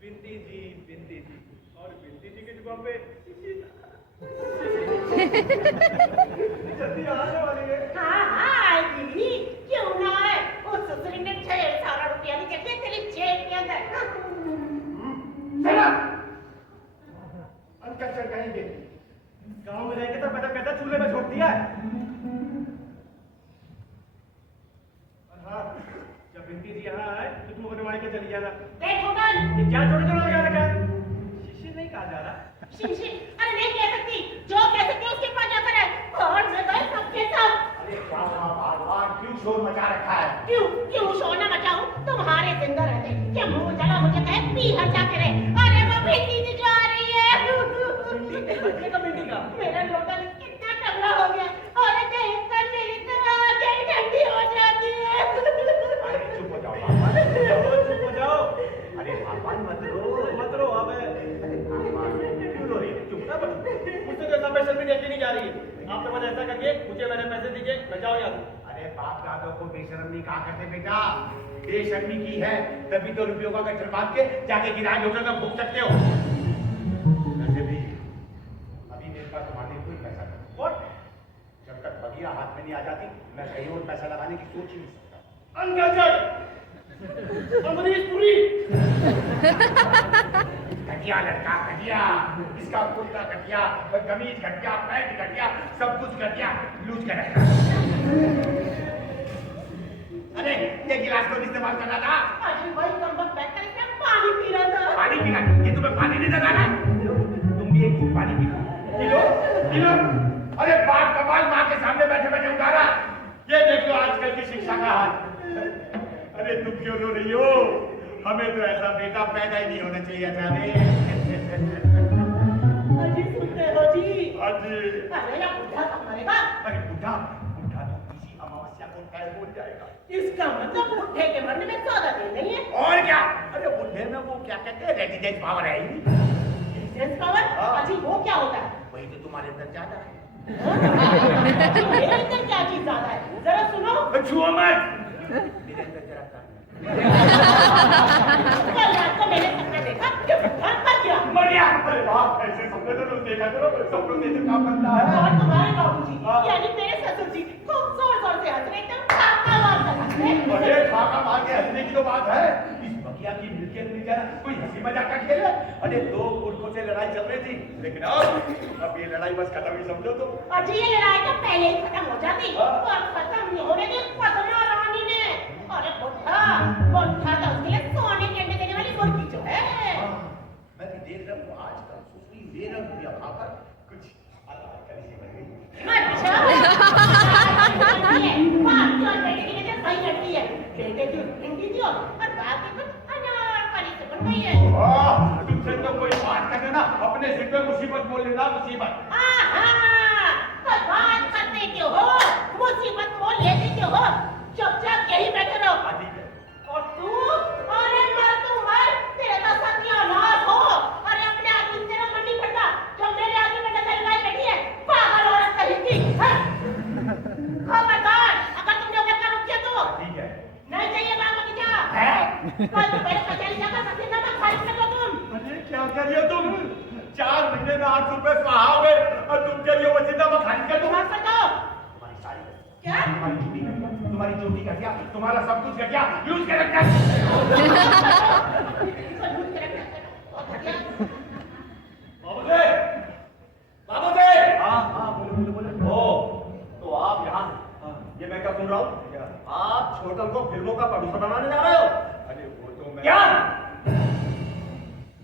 बिंती जी, बिंती जी। और बिंती जी के जुबान पे तो पैदा कहता चूल्हे में छोड़ दिया है। हाँ, जब बिंदी जी यहाँ आए तो तुम अपने मायके चली जाना। देख छोटन, ये क्या छोटे छोटे लगा रखा है? शिशिर नहीं कहा जा रहा। शिशिर, अरे नहीं कह सकती, जो कह सकती उसके पास जाकर है। और मैं गए सबके सब। अरे क्या हुआ भगवान, क्यों शोर मचा रखा है? क्यों शोर न मचाऊं? तुम्हारे जिंदा रहते कि मुंह जला मुझे कहे पी हटा करे। अरे वो बिंदी जी जो आ रही है। मेरा लोटन कितना टबला हो गया। अरे देख कर मेरी तो आंखें ठंडी हो जाती है। अरे चुप हो जाओ भगवान, चुप हो जाओ। अरे भगवान मत रो अब। अरे भगवान क्यों रो रही है? चुप ना बनो। मुझसे तो पैसे भी लेके नहीं जा रही है। आप तो बस ऐसा करिए, मुझे मेरे पैसे दीजिए, मैं जाओ यहाँ से। अरे बाप दादों को बेशर्म नहीं कहा करते बेटा। बेशर्मी की है तभी तो रुपयों का गठर बांध के जाके किराए होटल में भूख सकते हो। वैसे भी अभी मेरे पास तुम्हारे कोई पैसा नहीं। और जब तक बगिया हाथ में नहीं आ जाती मैं कहीं और पैसा लगाने की सोच ही नहीं सकता। अंगजट अमरीश पुरी घटिया लड़का, घटिया, इसका कुर्ता घटिया, कमीज घटिया, पैंट घटिया, सब कुछ घटिया, लूज कर रखा। अरे ये गिलास को इस्तेमाल करना था। अजी भाई कमबख्त बैठकर इसमें पानी पी रहा था। पानी पीना? ये तुम्हें पानी नहीं देना है? तुम भी एक घूंट पानी पी लो। अरे बाप कमाल, माँ के सामने बैठे बैठे उतारा। ये देख लो आजकल की शिक्षा का हाल। अरे तुम क्यों रो रही हो? हमें तो ऐसा बेटा पैदा ही नहीं होना चाहिए था। अजी सुनते हो जी? अजी अरे या बुढ़ा कब मरेगा? अरे बुढ़ा बुढ़ा तो किसी अमावस्या को तय हो जाएगा। इसका मतलब बुढ़े के मरने में 14 दिन नहीं है। और क्या? अरे बुढ़े में वो क्या कहते हैं, रेजिडेंस पावर है ही। Residence power? अजी वो क्या होता है? वही तो तुम्हारे अंदर ज्यादा है। अजी मेरे अंदर क्या चीज ज्यादा है? जरा सुनो। छुओ मत। मेरे अंदर जरा कम है। कल रात को मैंने सपना देखा कि बुढ़ा मर गया। मर गया? अरे बाप, ऐसे सपने तो तुम देखा करो, सपनों में तो काम करता है। और तुम्हारे बाबूजी यानी मेरे ससुर जी खूब जोर जोर से हंस रहे थे, खाका मार कर हंस रहे। अरे खाका मार के हंसने की तो बात है। इस बगिया की मिल्कियत में जाना कोई हंसी मजाक का खेल है? अरे दो पुरखों से लड़ाई चल रही थी, लेकिन अब ये लड़ाई बस खत्म ही समझो तुम। अजी ये लड़ाई तो पहले ही खत्म हो जाती और खत्म नहीं होने दी पद्मा रानी ने। अरे बुढ़ा तो उसके लिए सोने के अंडे देने वाली मुर्गी जो है। मैं भी देख रहा हूँ आजकल सुसरी मेरा रुपया खाकर कुछ अलग करीब बन गई। अच्छा बात जो बेटे की वजह सही करती है। बेटे की हिंदी दियो और बाप की कुछ अनारकली से बन गई है। तुमसे तो कोई बात करने ना, अपने सिर पे मुसीबत बोल लेना, मुसीबत। तो बात करते क्यों हो? मुसीबत मोल लेते क्यों हो? चुपचाप यही बैठे रहो। और तू? अरे मर तू मर, तेरे तो सत्यानाश हो। अरे अपने आदमी तेरा मन नहीं पड़ता जो मेरे आगे में नजर लगाई बैठी है, पागल औरत कहीं की। खबरदार, अगर तुमने उधर का रुक किया तो ठीक है। नहीं चाहिए बाग बगीचा। कल दोपहर कचहरी जाकर सफीनामा खारिज कर दो तुम। अरे क्या कर रही हो तुम? 4 महीने में 8 रुपए स्वाहा हो गए और तुम कह रही हो वसीयतनामा खारिज कर दूं? माफ कर दो। तुम्हारी सारी क्या? तुम्हारी चोटी कर दिया, तुम्हारा सब कुछ कर दिया, यूज कर रखा। बाबूजी, हाँ बोलो। ओ तो आप यहाँ ये मैं क्या सुन रहा हूँ? आप छोटन को फिल्मों का प्रोड्यूसर बनाने जा रहे हो? अरे वो तो मैं क्या?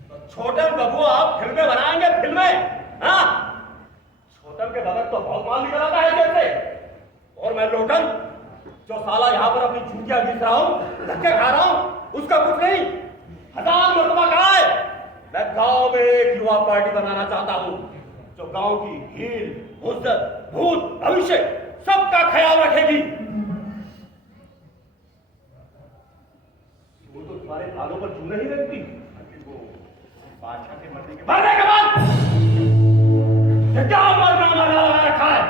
तो छोटन बबू आप फिल्में बनाएंगे, फिल्में? हाँ, छोटन के बगैर तो बहुत माल निकल आता है जैसे। और मैं लोटन जो साला यहाँ पर अपनी चूतियां घिस रहा हूँ, धक्के खा रहा हूँ, उसका कुछ नहीं। 1000 मरतबा कहा है, मैं गांव में एक युवा पार्टी बनाना चाहता हूँ जो गांव की हीर, मुद्दत, भूत, भविष्य सबका ख्याल रखेगी। वो तो तुम्हारे कानों पर चूने ही रखती, वो बादशाह के मरने के बाद क्या मरना रखा है?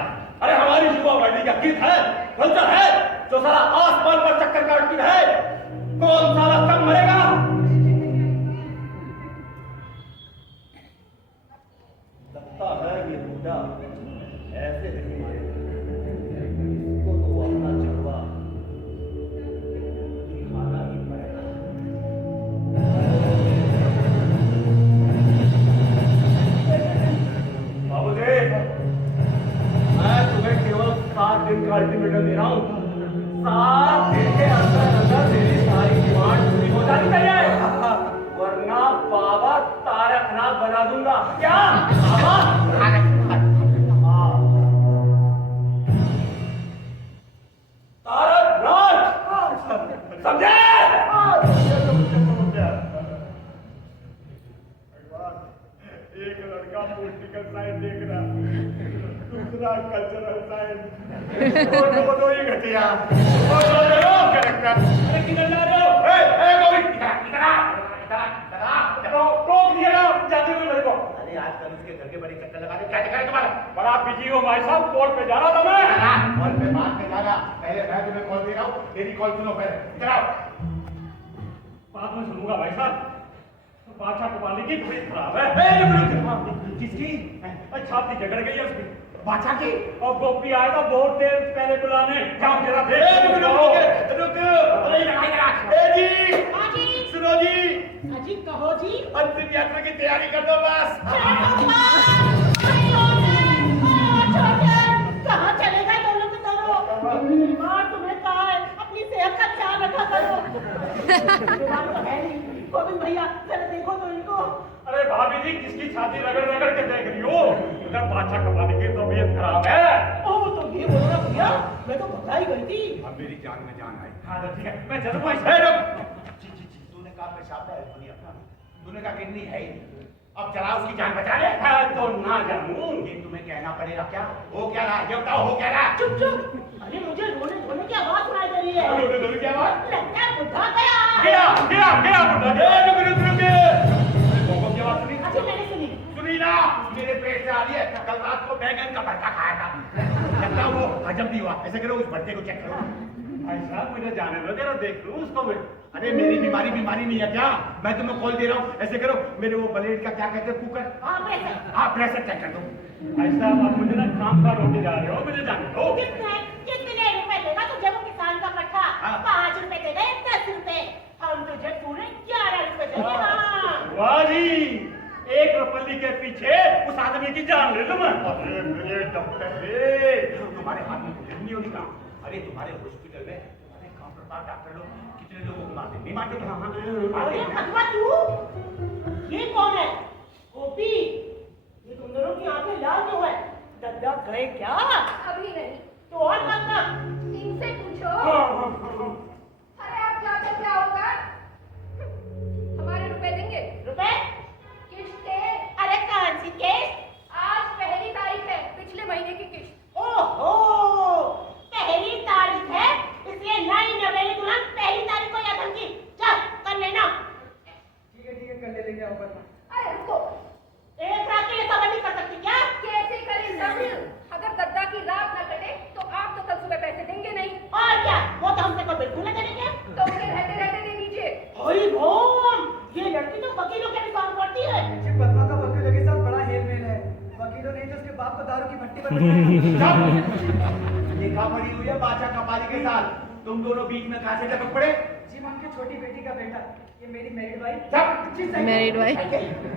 अरे हमारी युवा वर्दी का गीत है, कल्चर है, जो सारा आसमान पर चक्कर काटती है। कौन साला कम मरेगा? लगता है ये बूढ़ा ऐसे नहीं मारेगा। इसको तो अपना जलवा दिखाना ही पड़ेगा। बाबूजी, दिन का अल्टीमेटम दे रहा हूँ, 7 दिन के अंदर अंदर मेरी सारी डिमांड पूरी हो जानी चाहिए, वरना बाबा तारकनाथ बना दूंगा। क्या बाबा? तारकनाथ समझे? एक लड़का पॉलिटिकल साइंस देख रहा, दूसरा कल्चरल साइंस, दोनों ही घटिया, अरे किधर जा रहे हो? रोक दिया ना जाते हुए मेरे को। अरे आजकल उसके घर के बड़े चक्कर लगा रहे, क्या चक्कर है तुम्हारा? बड़ा बिजी हो भाई साहब, कॉल पे जा रहा था मैं। कॉल पे बात पे जाना, पहले मैं तुम्हें कॉल दे रहा हूँ, तेरी कॉल सुनो पहले। इधर आओ। बात में सुनूंगा भाई साहब, बादशाह को पालने की तबीयत खराब है। किसकी? छाती जगड़ गई है उसकी। बादशाह की? और गोपी आया था बहुत देर पहले बुलाने, जाओ जरा देख। सुनो जी, अजी कहो जी। अंतिम यात्रा की तैयारी कर दो बस। कहाँ चले गए दोनों के दोनों? बीमार तुम्हें कहा है, अपनी सेहत का ख्याल रखा करो। बीमार तो है नहीं। गोविंद भैया जरा देखो तो इनको। अरे भाभी जी, किसकी छाती रगड़ रगड़ के देख रही हो? उधर बादशाह कपाली की तबीयत खराब है। ओह तो ये बोल रहा भैया, मैं तो बताई गई थी। अब मेरी जान में जान आई। हाँ तो ठीक है, मैं चलूँ। तूने कहा पेशाब है, तूने कहा किडनी है ही नहीं। अब चला उसकी जान बचा ले। तो ना जानू, ये तुम्हें कहना पड़ेगा क्या? हो क्या रहा? ये बताओ हो क्या रहा? चुप चुप। अरे मुझे रोने धोने की आवाज सुनाई दे रही है। रोने क्या बात? लगता है बुढ़ा गया। गया बुढ़ा। को की आवाज सुनी? अच्छा मैंने सुनी। सुनी ना, मेरे पेट से आ रही है। कल रात को बैगन का भरता खाया था, लगता वो हजम नहीं हुआ। ऐसे करो, उस भरते को चेक करो। भाई साहब मुझे जाने दो, जरा देख लूं उसको मैं। अरे मेरी बीमारी नहीं है क्या? मैं तुम्हें कॉल दे रहा हूँ। ऐसे करो, मेरे वो ब्लेड का क्या कहते हैं, कुकर। हाँ, प्रेशर चेक कर दो। भाई साहब आप मुझे ना काम का रोके जा रहे हो, मुझे जाने दो। कितने रुपए देगा तुझे वो किसान का पट्टा? 5 रुपए दे दे, 10 रुपए। हम तुझे पूरे 11 रुपए देंगे। हाँ। वाह जी, एक रुपये के पीछे उस आदमी की जान ले लो मैं। अरे मेरे डॉक्टर रे, तुम्हारे हाथ में कुछ नहीं होगी काम। अरे तुम्हारे हॉस्पिटल में तुम्हारे काउंटर पर डॉक्टर लोग कितने लोगों को मारते नहीं मारते? हाँ, अरे भगवा तू, ये कौन है? गोपी, ये तुम दोनों की आंखें लाल क्यों है? दद्दा गए क्या? अभी नहीं, तो और कब तक? इनसे पूछो। हाँ। अरे आप जाकर क्या होगा? हमारे रुपए देंगे? रुपए? किस्तें? अरे कौन सी केस? आज पहली तारीख है, पिछले महीने की किस्त। ओहो, पहली तारीख है, इसलिए नई नवेली दुल्हन पहली तारीख को या धमकी। चल कर लेना। ठीक है कर ले लेंगे ऊपर। अरे रुको, एक रात के लिए सबर नहीं कर सकती क्या? कैसे करें सब्र? अगर दद्दा की रात न कटे तो आप तो कल सुबह पैसे देंगे नहीं। और क्या, वो तो हमसे कोई बिल्कुल नहीं करेंगे। तो उन्हें रहते रहते दे दीजिए। हरि बोल, ये लड़की तो वकीलों के भी काम करती है। जी पद्मा का वकीलों के साथ बड़ा हेलमेल है। वकीलों ने तो उसके बाप को दारू की भट्टी पर बैठाया। लिखा पड़ी हुई है बादशाह कपाली के साथ। तुम दोनों बीच में कहां से टपक पड़े? जी मैं उनकी छोटी बेटी का बेटा, ये मेरी मैरिड वाइफ। जी Married wife.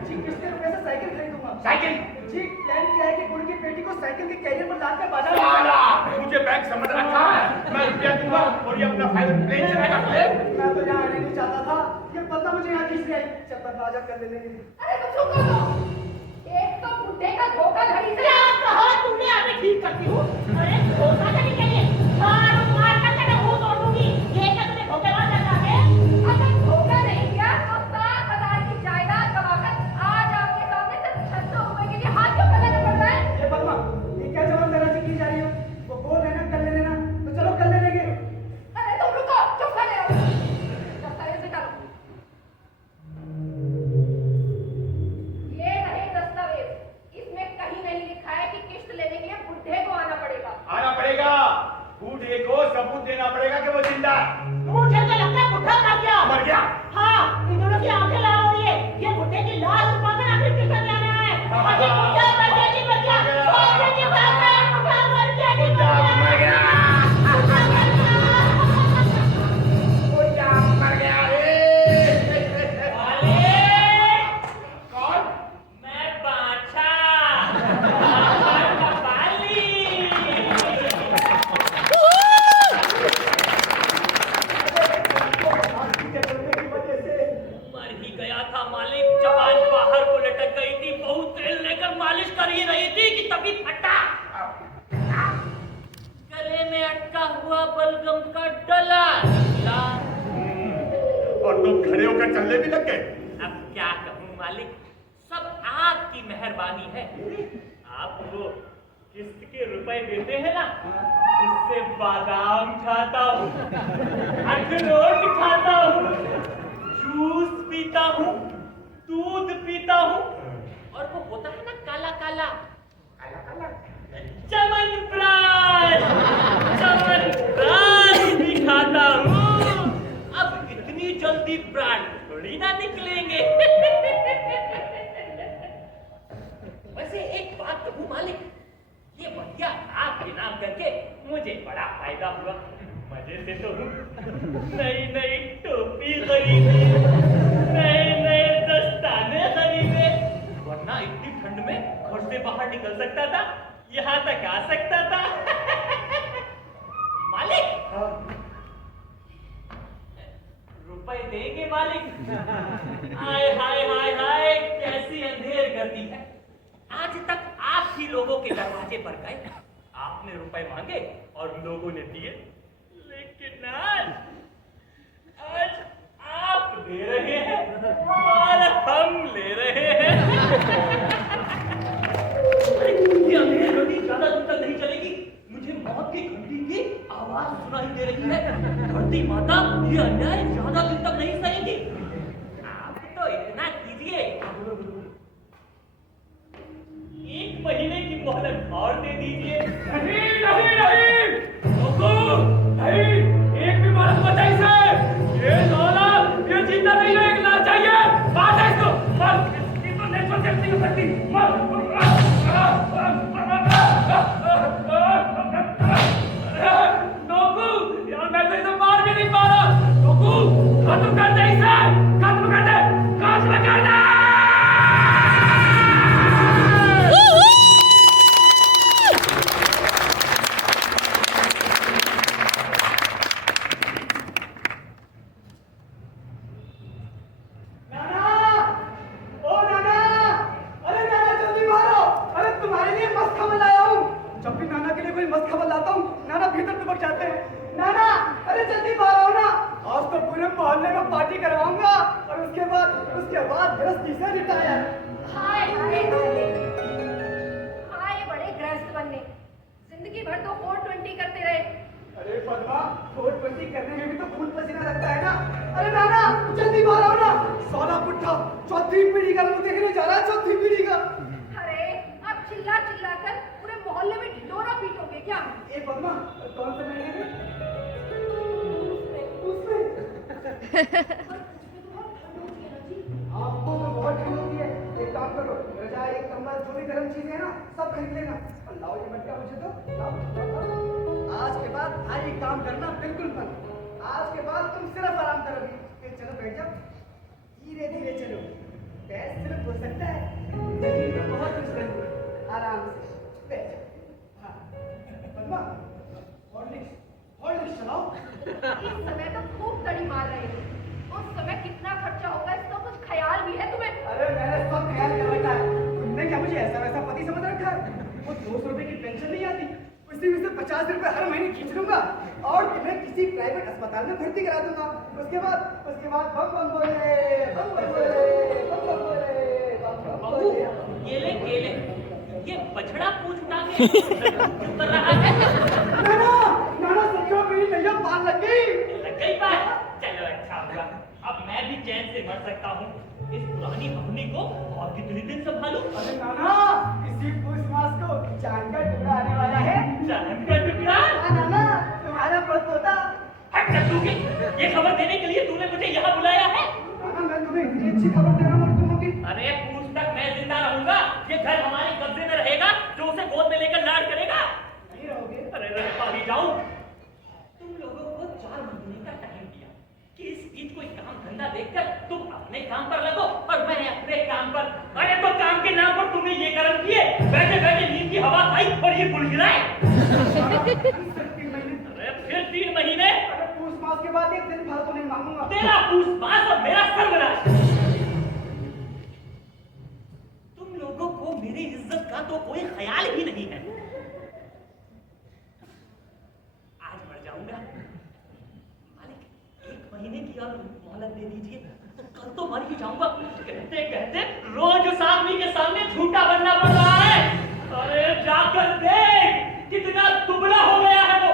जी कितने रुपए से साइकिल खरीदूंगा? साइकिल? जी प्लान किया है कि उनकी बेटी को साइकिल के कैरियर पर लाकर बाजार में साला, मुझे बैंक समझ रखा है। मैं रुपया दूंगा और ये अपना फाइल प्लेन चलाएगा। मैं तो यहाँ आने नहीं चाहता था, ये पता मुझे यहाँ खींच आई। चल पर बाजार कर ले लेंगे। अरे तो चुप करो। एक तो बुढ़े का धोखाधड़ी से। क्या कहा तुमने? अभी ठीक करती हूँ। अरे धोखाधड़ी के लिए मार कर तेरा मुंह तोड़ दूंगी। ये क्या तुझे धोखेबाज लगा है? अगर धोखा नहीं किया तो 7,000 की जायदाद गवाकर आज आपके सामने सिर्फ 600 रुपए के लिए हाथ क्यों फैलाना पड़ रहा है? ये पद्मा, ये क्या जबरदस्ती की जा रही हो? वो बोल रहे ना कर ले लेना, तो चलो कर ले लेंगे। अरे तुम रुको, चुप खड़े रहो। दस्तावेज निकालो। ये रहे दस्तावेज। इसमें कहीं नहीं लिखा है कि किस्त लेने के लिए बुढ़े लटका हुआ बलगम का डला निकला। और तुम खड़े होकर चलने भी लग गए। अब क्या कहूँ मालिक, सब आपकी मेहरबानी है। आप वो किस्त के रुपए देते हैं ना, उससे बादाम खाता हूँ, अखरोट खाता हूँ, जूस पीता हूँ, दूध पीता हूँ, और वो होता है ना काला काला च्यवनप्राश भी खाता हूँ। अब इतनी जल्दी प्राण थोड़ी ना निकलेंगे। वैसे एक बात कहूँ मालिक, ये बढ़िया आपके नाम करके मुझे बड़ा फायदा हुआ। मजे से तो हूँ, नई नई टोपी खरीदी, नए नए दस्ताने खरीदे, वरना इतनी ठंड में घर से बाहर निकल सकता था, यहाँ तक आ सकता था। मालिक, रुपए देंगे मालिक? हाय हाय हाय हाय, कैसी अंधेर गति है। आज तक आप ही लोगों के दरवाजे पर गए, आपने रुपए मांगे और लोगों ने दिए, लेकिन आज आप दे रहे हैं और हम ले रहे हैं। ये अंधेर गति ज्यादा दूर तक नहीं चलेगी, मुझे मौत की घंटी की आवाज सुनाई दे रही है। धरती माता ये अन्याय ज्यादा दिन तक नहीं सहेगी। आप तो इतना कीजिए, 1 महीने की मोहलत और दे दीजिए। नहीं नहीं नहीं, नहीं, एक भी मोहलत मत चाहिए। ये साला ये जिंदा नहीं रहना चाहिए। बात है इसको, मत, इसको नेचुरल डेथ नहीं हो सकती। मत, नोकू, यार मैं तो इसे मार भी नहीं पा रहा। नोकू, खत्म कर दे इसे, खत्म कर दे, खत्म कर दे। भी जाऊंगा। कहते कहते रोज उस आदमी के सामने झूठा बनना पड़ रहा है। अरे जाकर देख कितना दुबला हो गया है वो।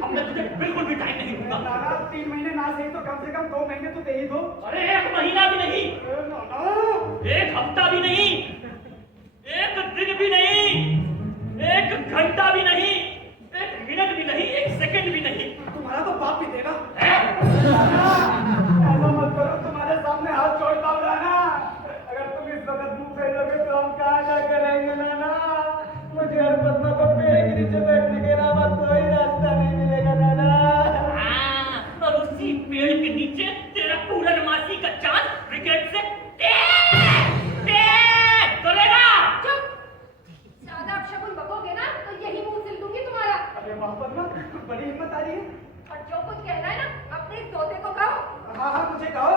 अब मैं तुझे बिल्कुल भी टाइम नहीं दूंगा। नाना 3 महीने ना सही तो कम से कम 2 महीने तो दे ही दो। अरे 1 महीना भी नहीं, नाना 1 हफ्ता भी नहीं, 1 दिन भी नहीं, 1 घंटा भी नहीं, 1 मिनट भी नहीं, 1 सेकंड भी नहीं। तुम्हारा तो बाप भी देगा। हैं? ऐसा मत करो, तुम्हारे सामने हाथ जोड़ता हूँ नाना। अगर तुम इस वक्त मुंह फेरोगे तो हम कहाँ जा करेंगे नाना। मुझे हर पद्मा को पेड़ के नीचे बैठने के अलावा कोई रास्ता नहीं मिलेगा नाना। हाँ, और उसी पेड़ के नीचे तेरा पूर्णमासी का चांद विकेट से करेगा। चुप। ज्यादा अपशकुन बकोगे ना तो यही मुंह सिल दूंगी तुम्हारा। अरे वाह पद्मा, बड़ी हिम्मत आ रही है। और जो कुछ कहना है ना अपने इस तोते को कहो। हाँ हाँ मुझे कहो।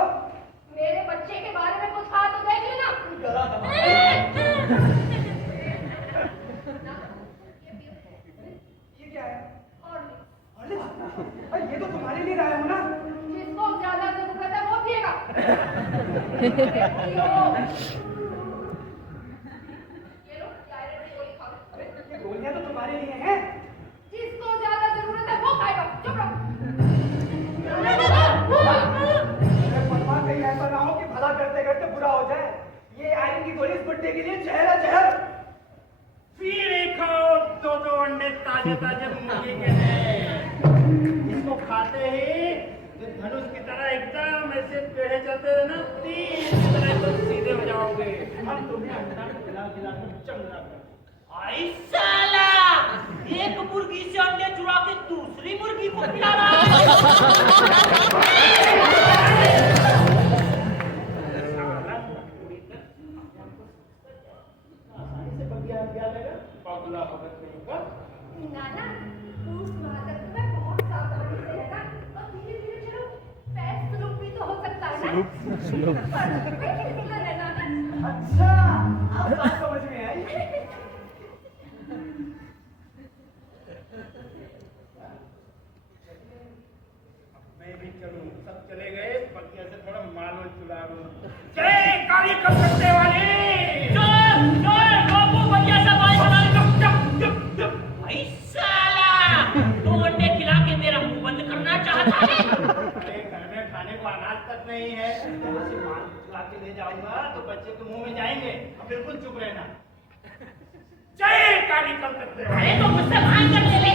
मेरे बच्चे के बारे में कुछ कहा तो देख लेना। गला दबा। ये क्या है? और नहीं। अरे ये तो तुम्हारे लिए लाया हूँ ना। जिसको ज्यादा जरूरत है वो पिएगा। ये लो, डायरेक्ट गोली खा लो। अरे ये गोलियां तो तुम्हारे लिए हैं। जिसको ज्यादा जरूरत है वो खाएगा। चुप रहो। अरे पद्मा कहीं ऐसा ना हो कि भला करते करते बुरा हो जाए। ये आयरन की गोली इस बुड्ढे के लिए जहर है, जहर। फिर एक खाओ 2 अंडे ताजे ताजे मुर्गी के हैं। इसको खाते ही तो धनुष की तरह एकदम ऐसे पेड़े चलते रहे ना, तीर की तरह एकदम सीधे हो जाओगे। हम तुम्हें अंडा खिला खिला कर चंगा कर। आई साला, एक मुर्गी से अंडे चुरा के दूसरी मुर्गी को खिला रहा है। नाना, उस वादक को मैं बहुत सावधानी से रहना और धीरे-धीरे चलो। पैर स्लोप भी तो हो सकता है ना। स्लोप। है नाना। अच्छा, अब बात समझ में आई। मैं भी चलूं। सब चले गए, बकिया से थोड़ा मालो चुरा लूं। जय काली कलकत्ते वाली। चल, चल, बाबू बगिया से बाई बना ले। आई साला, 2 अंडे खिला के मेरा मुंह बंद करना चाहता है। अरे घर में खाने को अनाज तक नहीं है। यहाँ से माल चुरा के ले जाऊंगा तो बच्चे के मुंह में जाएंगे। अब बिल्कुल चुप रहना। जय काली कलकत्ते वाली। अरे तो मुझसे मांग कर ले ले।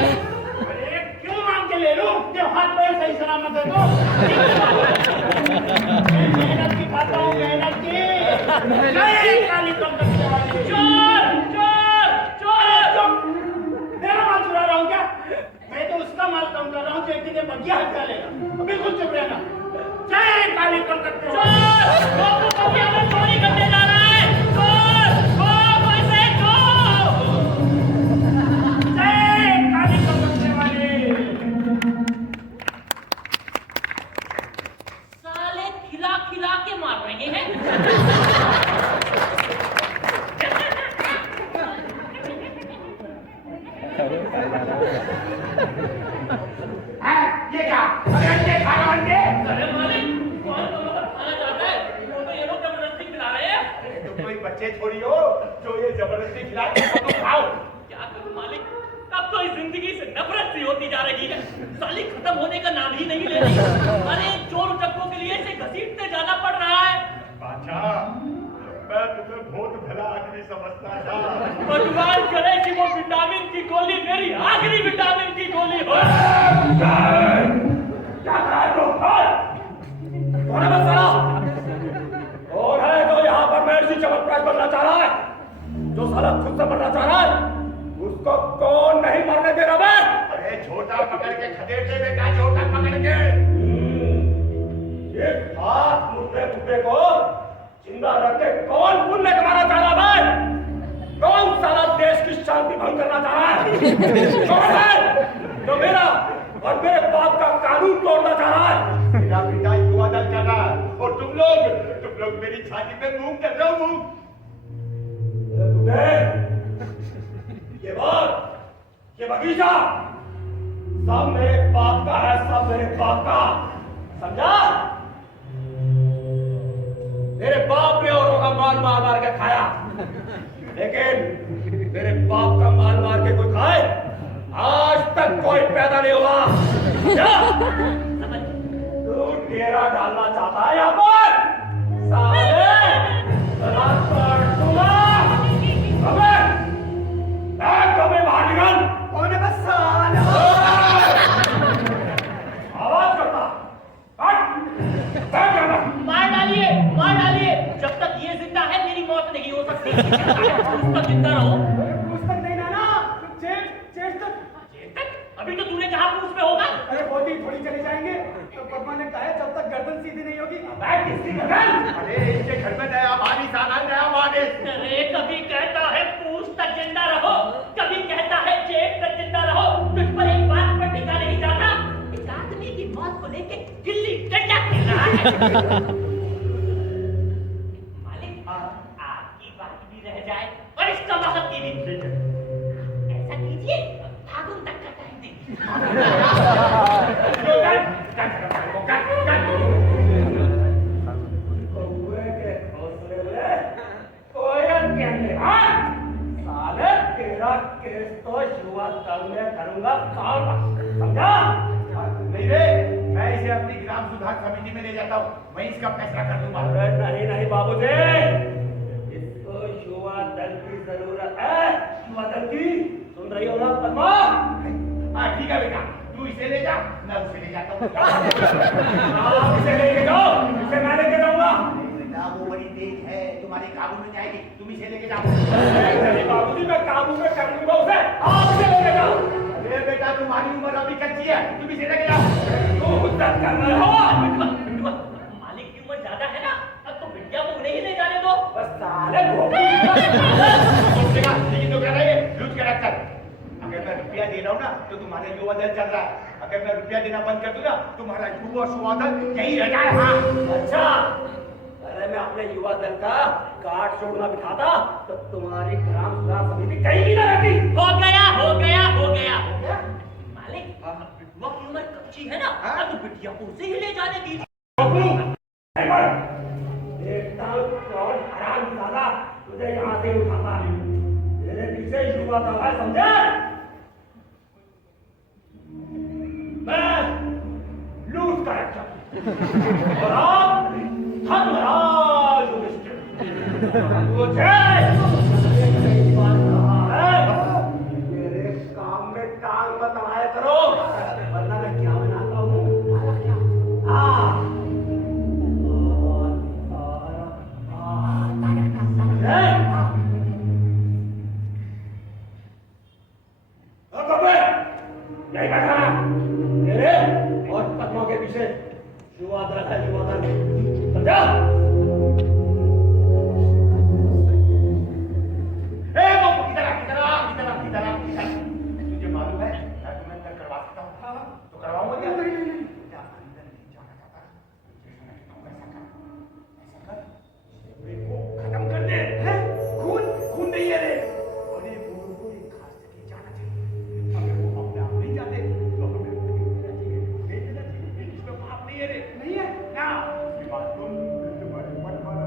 अरे क्यों मांग के ले लूं? जब हाथ पैर सही सलामत है तो। मैं मेहनत की खाता हूँ, मेहनत की। जय काली कलकत्ते वाली। चल, चल, चल। मेरा माल चुरा रहा हूँ क्या? मैं तो उसका माल कम कर रहा हूँ जो एक दिन ये बगिया हत्या लेगा। बिल्कुल चुप रहना। जय काली कलकत्ते वाली। चल, बाबू बगिया में चोरी करने जा रहा है। चल, चल, वैसे चल। जय काली कलकत्ते वाली। साले खिला खिला के मार रहे हैं। ये क्या? अरे अंडे खा रहा हूं, अंडे। अरे मालिक, कौन तो लोग खाना चाहता है? वो तो ये लोग जबरदस्ती खिला रहे हैं। तुम कोई बच्चे छोड़ी हो जो ये जबरदस्ती खिलाते हो, तुम खाओ। क्या करूं मालिक, अब तो इस जिंदगी से नफरत सी होती जा रही है। साली खत्म होने का नाम ही नहीं ले रही। अरे चोर उचक्कों के लिए इसे घसीटते जाना पड़ रहा है। बादशाह, मैं तुम्हें बहुत भला आदमी समझता था। भगवान करे कि वो विटामिन की गोली मेरी आखिरी विटामिन की गोली हो। क्या कहा है तुम? कौन है साला? कौन है जो यहाँ पर महर्षि चमत्कार बनना चाह रहा है? जो साला खुद से बनना चाह रहा है, उसको कौन नहीं मरने दे रहा है? अरे छोटा पकड़ के खदेड़ते बेटा, छोटा पकड़ के। ये हाथ मुर्दे बुड्ढे को जिंदा रख के कौन पुण्य कमाना चाह रहा है? कौन साला देश की शांति भंग करना चाह रहा है? कौन है जो मेरा और मेरे बाप का कानून तोड़ना चाह रहा है? मेरा पिता युवा दल कर रहा है और तुम लोग मेरी छाती पे मूंग कर रहे हो, मूंग। ये बात, ये बगीचा सब मेरे बाप का है, सब मेरे बाप का, समझा? मेरे बाप ने औरों का माल मार मार के खाया, लेकिन मेरे बाप का माल मार के कोई खाए आज तक कोई पैदा नहीं हुआ। क्या तू डेरा डालना चाहता है यहाँ पर? साले रात पर दूंगा। अबे कभी बाहर निकल। होने बस साला। आवाज करता मार डालिए, मार डालिए। जब तक ये जिंदा है मेरी मौत नहीं हो सकती। उस तक जिंदा रहो। पूछ तक नहीं नाना, चेस्ट तक। जेल तक? अभी तो तूने कहा पूछ में होगा। अरे बहुत ही थोड़ी चले जाएंगे। तो पद्मा ने कहा है जब तक गर्दन सीधी नहीं होगी। किसकी गर्दन? अरे इनके घर में नया भारी साला नया वादे। अरे कभी कहता है पूछ तक जिंदा रहो, कभी कहता है जेब तक जिंदा रहो। तुझ पर एक बात पर टिका नहीं जाता। एक आदमी की मौत को लेके गिल्ली डंडा खेल रहा है। मालिक आपकी बात भी रह जाए और इसका वक्त की भी। ऐसा कीजिए, फागुन तक का टाइम दीजिए। कौवे के घोंसले में कोयल के निहार। साले तेरा केस तो युवा दल में करूंगा काम, समझा? नहीं रे, मैं इसे अपनी ग्राम सुधार समिति में ले जाता हूँ, मैं इसका फैसला कर दूंगा। अरे नहीं नहीं बाबूजी, इसको युवा दल की जरूरत है। युवा दल की, सुन रही हो ना पद्मा? हाँ ठीक है बेटा, तू इसे ले जा, मैं उसे ले जाता हूँ। आप इसे लेके जाओ, इसे मैं लेके जाऊंगा। बेटा वो बड़ी तेज है, तुम्हारे काबू में जाएगी, तुम इसे लेके जाओ। चलिए बाबूजी, मैं काबू में कर लूंगा उसे। आप इसे लेके जाओ। अरे बेटा तुम्हारी उम्र अभी कच्ची है, तुम इसे लेके जाओ। तू हुज्जत कर रहे हो? मालिक की उम्र ज्यादा है ना, अब तो बिटिया को नहीं ले जाने दो। बस साले घोंपड़ी। लेकिन तो कह रही है लूज कैरेक्टर। अगर मैं रुपया दे रहा हूँ ना तो तुम्हारा युवा दल चल रहा है, अगर मैं रुपया देना बंद कर दूँ ना तुम्हारा युवा सुवा दल यही रह जाए। हाँ अच्छा, अरे मैं अपने युवा दल का कार्ड छोड़ना बिठाता तो तुम्हारी ग्राम सुधार समिति कहीं भी ना रहती। हो गया, हो गया, हो गया, हो गया। मालिक बिटुआ की उम्र कच्ची है ना, अब तो बिटिया को उसे ही ले जाने दीजिए। देखता हूँ कौन हरामजादा तुझे यहाँ से उठाता है। मेरे पीछे युवा दल है, समझे? मैं लूट कैरेक्टर और आप धर्मराज युधिष्ठिर। मुझे कई बार कहा है, मेरे काम में टांग मत अड़ाया करो, वरना मैं क्या बनाता हूँ? हाँ यही बैठा तेरे और पद्मों के पीछे युवा दल है, युवा दल, समझा? तुझे मालूम है मैं अंदर करवा सकता हूँ, तो करवाऊंगा क्या? अंदर नहीं जाना चाहता, ऐसा कर, को खत्म कर दे। खून नहीं है रे, अरे वो कोई खास जगह जाना चाहिए। अगर वो अपने आप नहीं जाते तो हमें भेजना चाहिए, इसमें पाप नहीं है रे। नहीं है ना उसकी बात सुन, तुम्हारे मन मारा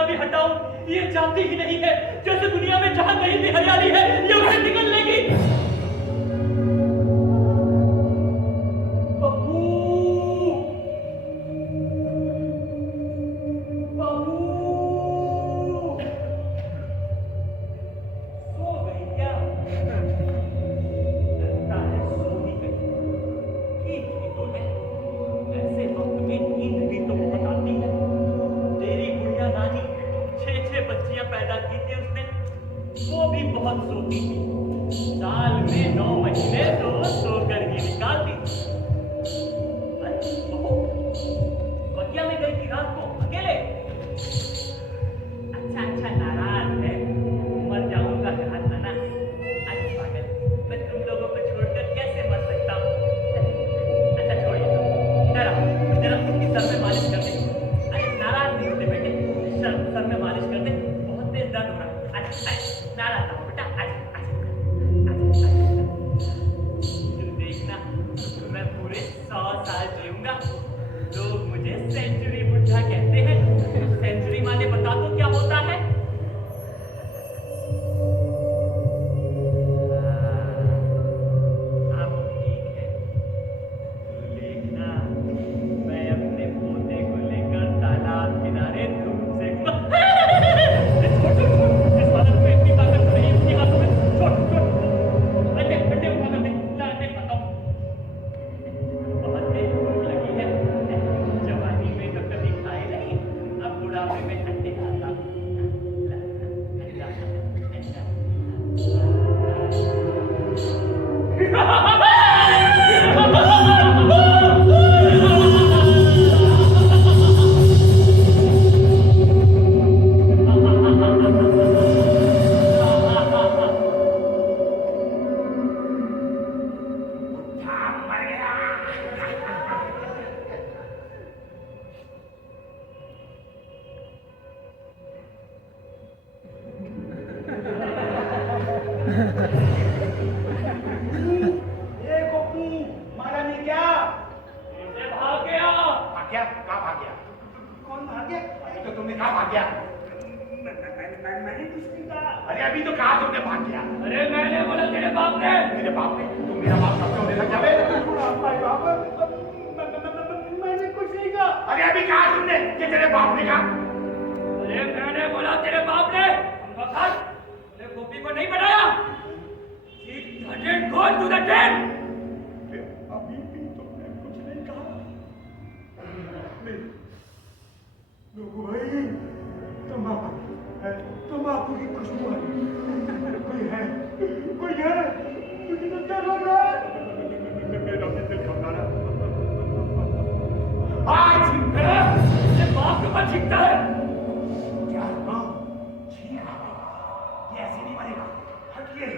कितना भी हटाऊं ये जाती ही नहीं है। जैसे दुनिया में जहां कहीं भी हरियाली है ये उसे निकल लेगी। बहू, बहू, सो गई क्या? लगता है सो ही गई। ठीक ही तो है, ऐसे वक्त में नींद भी तो बहुत आती है। तेरी गुड़िया नानी 6-6 बच्चियां पैदा की थी उसने, वो भी बहुत सोती थी। साल में 9 महीने तो सोकर ही निकालती। अरे बहू, बगिया में गई थी रात को अकेले? अच्छा अच्छा, नाराज है, मर जाऊंगा कहा था ना। अरे पागल, मैं तुम लोगों को छोड़कर कैसे मर सकता हूँ? अच्छा छोड़िए, इधर आओ, इधर आओ, इसकी सर में मालिश कर दे। अरे नाराज नहीं होते बेटे, सर में मालिश कर दे, बहुत तेज दर्द हो रहा है। अच्छा नाराज ना हो बेटा, तुम देखना मैं पूरे 100 साल जीऊंगा। लोग मुझे सेंचुरी बुढ़ा कहते हैं। सेंचुरी माने बता दो क्या होता है? अब ठीक है, देखना मैं अपने पोते को लेकर तालाब किनारे धूप से छोड़ इस बालक में इतनी ताकत नहीं, इतनी हाथों में छोड़ अंडे अंडे उठा कर दे, ला अंडे खाता हूँ। बहुत तेज भूख लगी है, जवानी में तो कभी खाए नहीं, अब बुढ़ापे में अंडे खाता हूँ। ला, अंडा, ये गोपू मारा नहीं क्या? इसे भाग गया। भाग गया? कहाँ भाग गया? कौन भाग गया? अभी तो तुमने कहा भाग गया। मैंने कुछ नहीं कहा। अरे अभी तो कहा तुमने भाग गया। अरे मैंने बोला तेरे बाप ने। मेरे बाप ने? तुम मेरा बाप कब से होने लग जावे? मैंने कुछ नहीं कहा। अरे अभी कहा तुमने कि तेरे बाप ने कहा? अरे मैंने बोला तेरे बाप ने। बखार, तेरे गोपी को नहीं बनाया। Keep the dead, go to the dead. अभी भी तुमने कुछ नहीं कहा। लोगों भाई, तंबाकू की खुशबू आ रही है। कोई है? मुझे तो डर लग रहा है। मेरा भी दिल घबरा रहा है। आज तेरे बाप के ऊपर छिकता है। क्या? हाँ, ठीक है। ये ऐसे नहीं मरेगा। हटिए।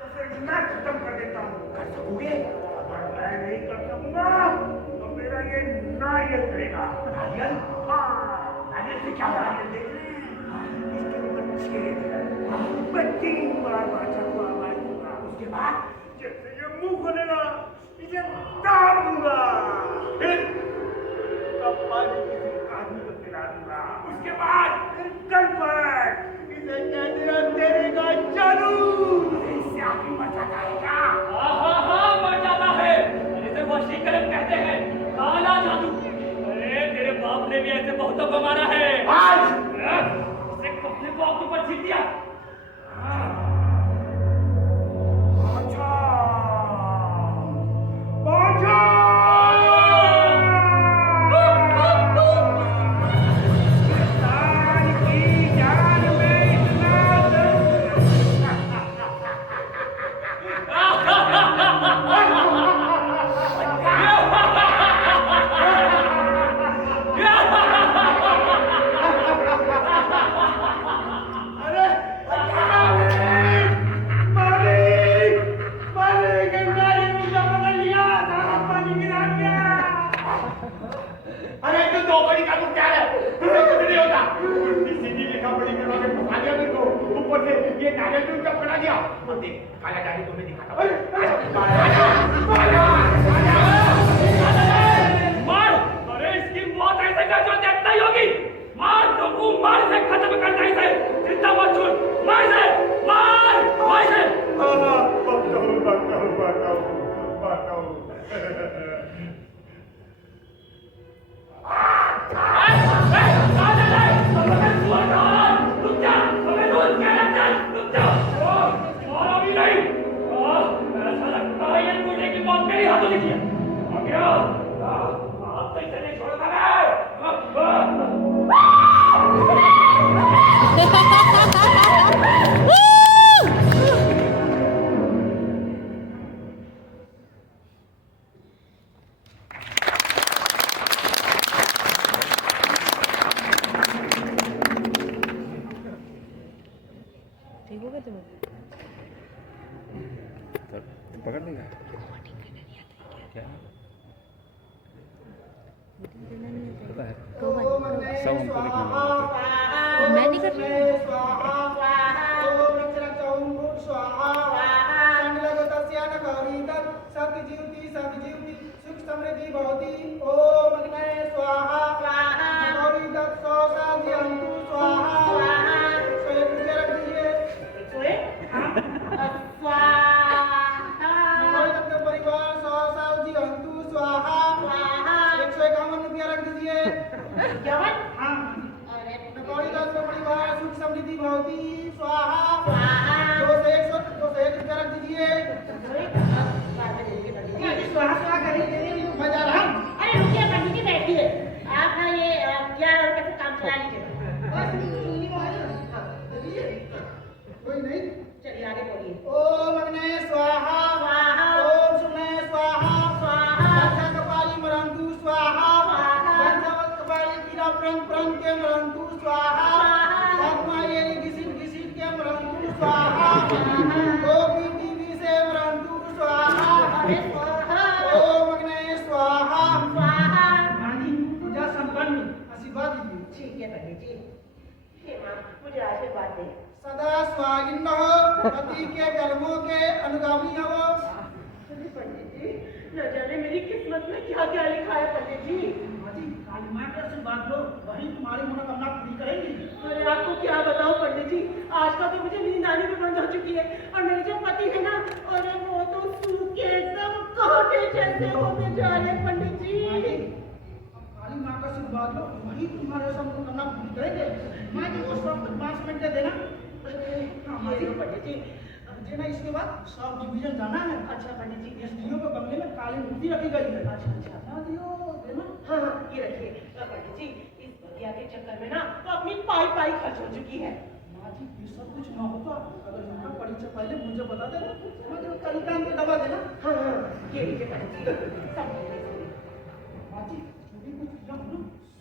तो फिर मैं खत्म कर देता हूँ। कर सकोगे? अगर मैं नहीं कर सकूंगा तो मेरा ये नारियल करेगा। नारियल? हाँ, नारियल से क्या होगा? नारियल देख रहे हैं? इसके ऊपर छेद है। मैं 3 बार बाछा को आवाज दूंगा। उसके बाद जैसे ये मुंह खोलेगा इसे दाब दूंगा। फिर तब पानी किसी आदमी को पिला दूंगा। उसके बाद फिर गणपत इसे कह देना तेरे का जादू। इससे आगे मर जाता है क्या? हाँ, मर जाता है। इसे वशीकरण कहते हैं, काला जादू। अरे तेरे बाप ने भी ऐसे बहुतों को मारा है। आज उसे अपने बाप के ऊपर छीन दिया। बाछा बाछा इंसान की जान में इतना अरे मालिक मालिक गाड़ी मुझे पकड़ लिया सारा पानी गिरा दिया। अरे तो दो बड़ी का क्या है? तुझे कुछ नहीं होता। उल्टी सीधी लिखा पड़ी करवा के फंसा दिया मेरे को। ऊपर से ये नारियल भी उनका पकड़ा दिया। अब देख काला जादू तुम्हें दिखाता हूँ। मार! अरे इसकी मौत ऐसे कर जो देखना ही होगी। मार तो मार से खत्म सब उनको देखने लगा। मैं नहीं कर रही। स्वाहा ओम रक्षरक्ष ओम भूत स्वाहा संगलगतस्य न गौरीदत् सत्य जीवति सुख समृद्धि भवति ओम अग्नये स्वाहा गौरीदत् सौ साध्यंतु स्वाहा स्वयं रुपये रख दीजिए गौरीदत्त का परिवार सौ साध्यंतु स्वाहा 151 रुपया रख दीजिए हाँ गौरीदत्त का परिवार सुख समृद्धि भवति स्वाहा 201 रुपया रख दीजिए स्वाहा स्वाहा करिए मैं जा रहा हूँ अरे रुकिए पंडित जी बैठिए आप ना ये 11 रुपए से काम चला लीजिए कोई नहीं चलिए आगे बोलिए ओम अग्नये स्वाहा ओम सुमने स्वाहा अच्छा कपाली मरंतु स्वाहा पंचवत कपाली कीड़ा प्रंग के मरंतु स्वाहा आत्मा ये घिसिट के मरंतु स्वाहा गोपी दीदी से मरंतु स्वाहा ओम अग्नये स्वाहा मानी पूजा संपन्न आशीर्वाद दीजिए ठीक है पंडित जी हे माँ मुझे आशीर्वाद दें सदा स्वागिन हो पति के कर्मों के अनुगामी हो पंडित जी न जाने मेरी किस्मत में क्या क्या लिखा है पंडित जी काली माँ के आशीर्वाद लो वही तुम्हारी मनोकामना पूरी करेंगी अरे आपको क्या बताऊं पंडित जी आज का तो मुझे नींद आने में बंद हो चुकी है और मेरे जो पति है ना अरे वो तो सूखे एकदम कांटे जैसे होते जा रहे हैं पंडित जी काली माँ का आशीर्वाद लो वही तुम्हारे सब मनोकामना पूरी करेंगे माँ जी वो सब 5 मिनट दे देना पंडित जी मुझे ना इसके बाद सब डिवीजन जाना है अच्छा पंडित जी एसडीओ के बंगले में काली मूर्ति रखी गई है अच्छा ना दियो देना हाँ ये रखिए पंडित जी इस बगिया के चक्कर में ना तो अपनी पाई खर्च हो चुकी है माँ जी ये सब कुछ ना होता अगर इनका परीक्षा पहले मुझे बता देना मुझे कल काम की दवा देना हाँ ये लीजिए पंडित जी सब माँ जी जो भी कुछ किया हो ना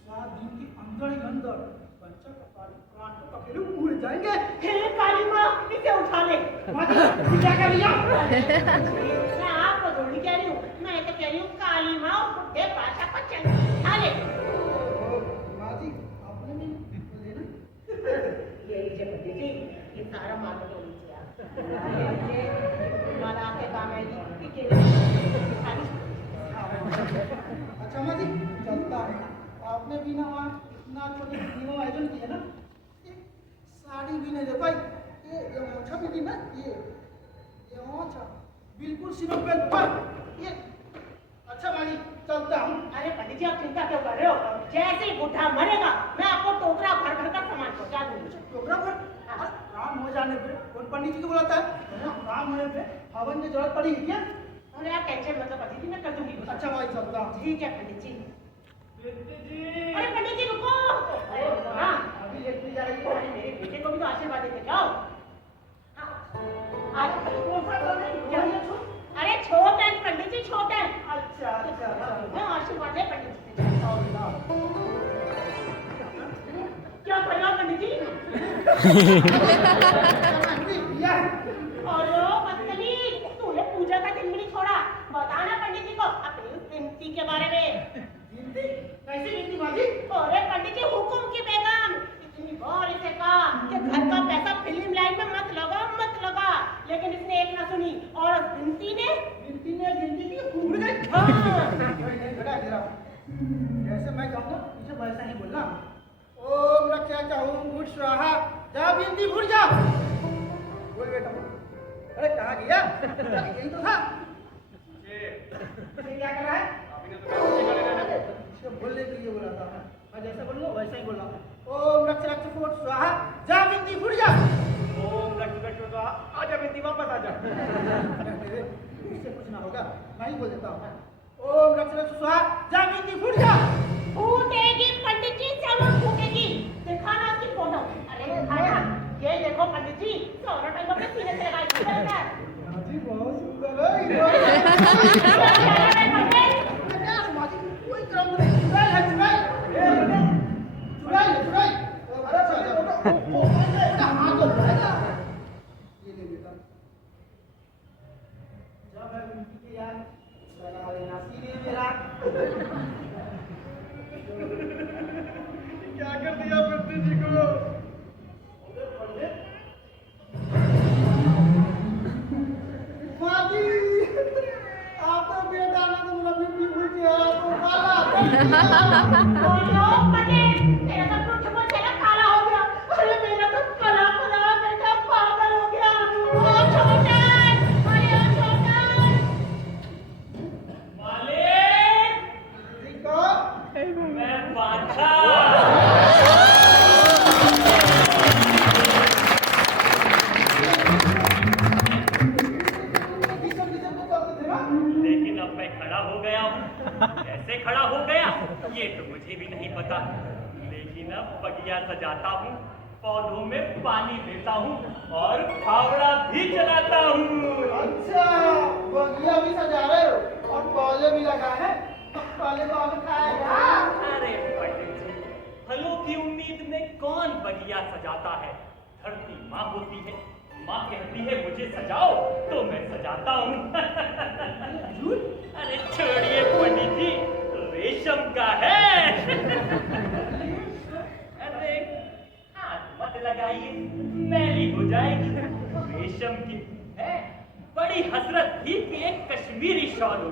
7 दिन के अंदर ही अंदर बच्चा का प्राण को पकड़े उड़ जाएंगे हे काली माँ इसे उठा ले माँ जी क्या कर लिया मैं आपको थोड़ी कह रही हूँ मैं तो कह रही हूँ काली माँ और बुढ़े पाशा को चल उठा ले माँ जी आपने भी बोले ना ये लीजिए पंडित जी ये सारा माल तो लीजिए आप ये माला आपके काम आएगी अच्छा माँ जी चलता है आपने भी ना वहाँ इतना छोटे तीनों आयोजन किए ना एक साड़ी भी नहीं दे पाई ये मोछा भी थी ना ये मोछा बिल्कुल सिरों पे ऊपर ये अच्छा माँ जी चलता हूँ अरे पंडित जी आप चिंता क्यों कर रहे हो जैसे ही बुढ़ा मरेगा मैं आपको टोकरा भर भर का सामान पहुंचा दूंगी टोकरा पर काम हो जाने पे कौन पंडित जी को बुलाता है काम होने पे हवन की जरूरत पड़ेगी क्या अरे आप टेंशन मत लो पंडित जी मैं कर दूंगी अच्छा भाई चलता हूँ ठीक है पंडित जी जी अरे पंडित जी रुको अरे हाँ अभी लेट नहीं जा रही है अरे मेरे बेटे को भी तो आशीर्वाद देते जाओ हाँ, अरे छोटा है पंडित जी छोटा है अच्छा मैं आशीर्वाद है पंडित जी क्या करेगा पंडित जी अरे बदतमीज तूने पूजा का दिन भी नहीं छोड़ा बताना पंडित जी को अपनी उस विनती के बारे में कैसी विनती माँ जी अरे पंडित जी हुकुम की बेगम इतनी बार इसे कहा कि घर का पैसा फिल्म लाइन में मत लगा लेकिन इसने एक ना सुनी और उस विनती ने गिनती की उड़ गई हाँ जैसे मैं कहूँगा मुझे वैसा ही बोलना ओम रक्षा चाहूँ गुड स्वाहा जा बिनती भूल जा बोल बेटा अरे कहाँ गया यही तो था ये क्या कर रहा है बोलने के लिए बोला था मैं जैसे बोलूँगा वैसा ही बोला ओम रक्षा फूट स्वाहा जा बिनती भूल जा ओम लक्ष्मण स्वाहा आजा बिंदी वापस आजा इससे कुछ ना होगा मैं ही बोल देता हूँ ओम रक्षा स्वाहा जा बिनती भूल जा फूटेगी पंडित जी जरूर फूटेगी दिखाना उसकी फोटो अरे दिखाना ये देखो पंडित जी सोना टाइम अपने सीने से लगाई जी बहुत सुंदर है कोई क्रम नहीं चुराई है चुराई हाथ तो जाएगा ये ले बेटा जब है उनकी के यार लगा लेना सीने मेरा क्या बोलो पंडित, तेरा तो कुछ बोल तेरा काला हो गया। अरे मेरा तो काला काला बेटा पागल हो गया। ओ छोटन, अरे ओ छोटन। मालिक, ठीक हो? मैं बादशाह। लेकिन अब मैं खड़ा हो गया हूँ। कैसे खड़ा हो गया ये तो मुझे भी नहीं पता, लेकिन अब बगिया सजाता हूँ, पौधों में पानी देता हूँ और फावड़ा भी चलाता हूँ। अच्छा, बगिया भी सजा रहे हो और पौधे भी लगाए हैं। पहले तो हमें खाएगा। अरे पंडित जी, फलों की उम्मीद में कौन बगिया सजाता है? धरती माँ होती है, माँ कहती है मुझे सजाओ तो मैं सजाता हूँ। अरे छोड़िए पंडित जी, रेशम का है। अरे हाथ मत लगाइए, मैली हो जाएगी। रेशम की है, बड़ी हसरत थी कि एक कश्मीरी शॉल हो,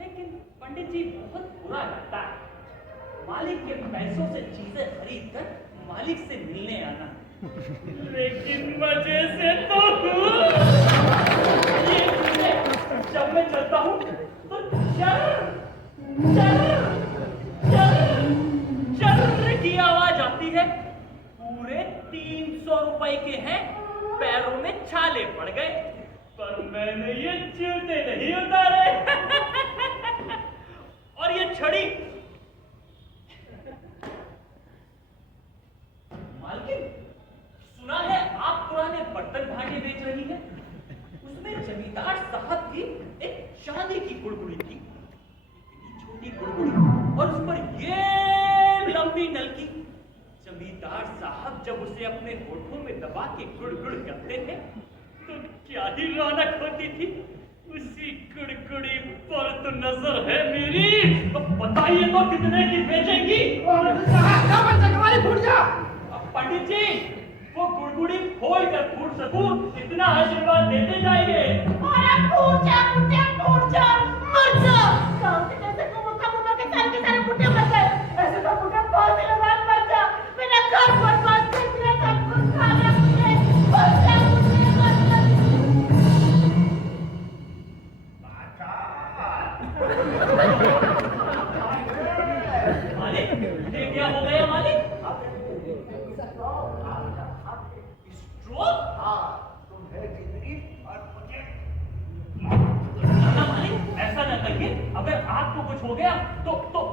लेकिन पंडित जी बहुत बुरा लगता है मालिक के पैसों से चीजें खरीद कर मालिक से मिलने आना। लेकिन मजे से तो ये जब मैं चलता हूँ तो चर चर चर चर की आवाज आती है। पूरे 300 रुपए के हैं, पैरों में छाले पड़ गए, पर मैंने ये जूते नहीं उतारे। और ये छड़ी मालकिन, सुना है आप पुराने बर्तन भांडे बेच रही हैं। उसमें जमींदार साहब की एक चांदी की गुड़गुड़ी थी, इतनी छोटी गुड़गुड़ी और उस पर ये लंबी नलकी। जमींदार साहब जब उसे अपने होठों में दबा के गुड़गुड़ करते थे तो क्या ही रौनक होती थी। उसी गुड़गुड़ी पर तो नजर है मेरी। तो बताइए तो कितने की बेचेंगी? फूट जा। पंडित जी, वो गुड़गुड़ी खोल कर फूट सकूं इतना आशीर्वाद देते जाइए। अरे फूट जा, मर जा। गाँव के जैसे मुखा मुखा के सारे बुढ़े मर गए। ऐसे तो बुढ़ा बहुत दिनों बाद मर जा। मेरा घर बर्बाद कर दिया, सब कुछ खा लिया मुझे। मर जा। मालिक, ये क्या हो गया मालिक? स्ट्रोक? ना मालिक, ऐसा न कहिए। अगर आपको कुछ हो गया तो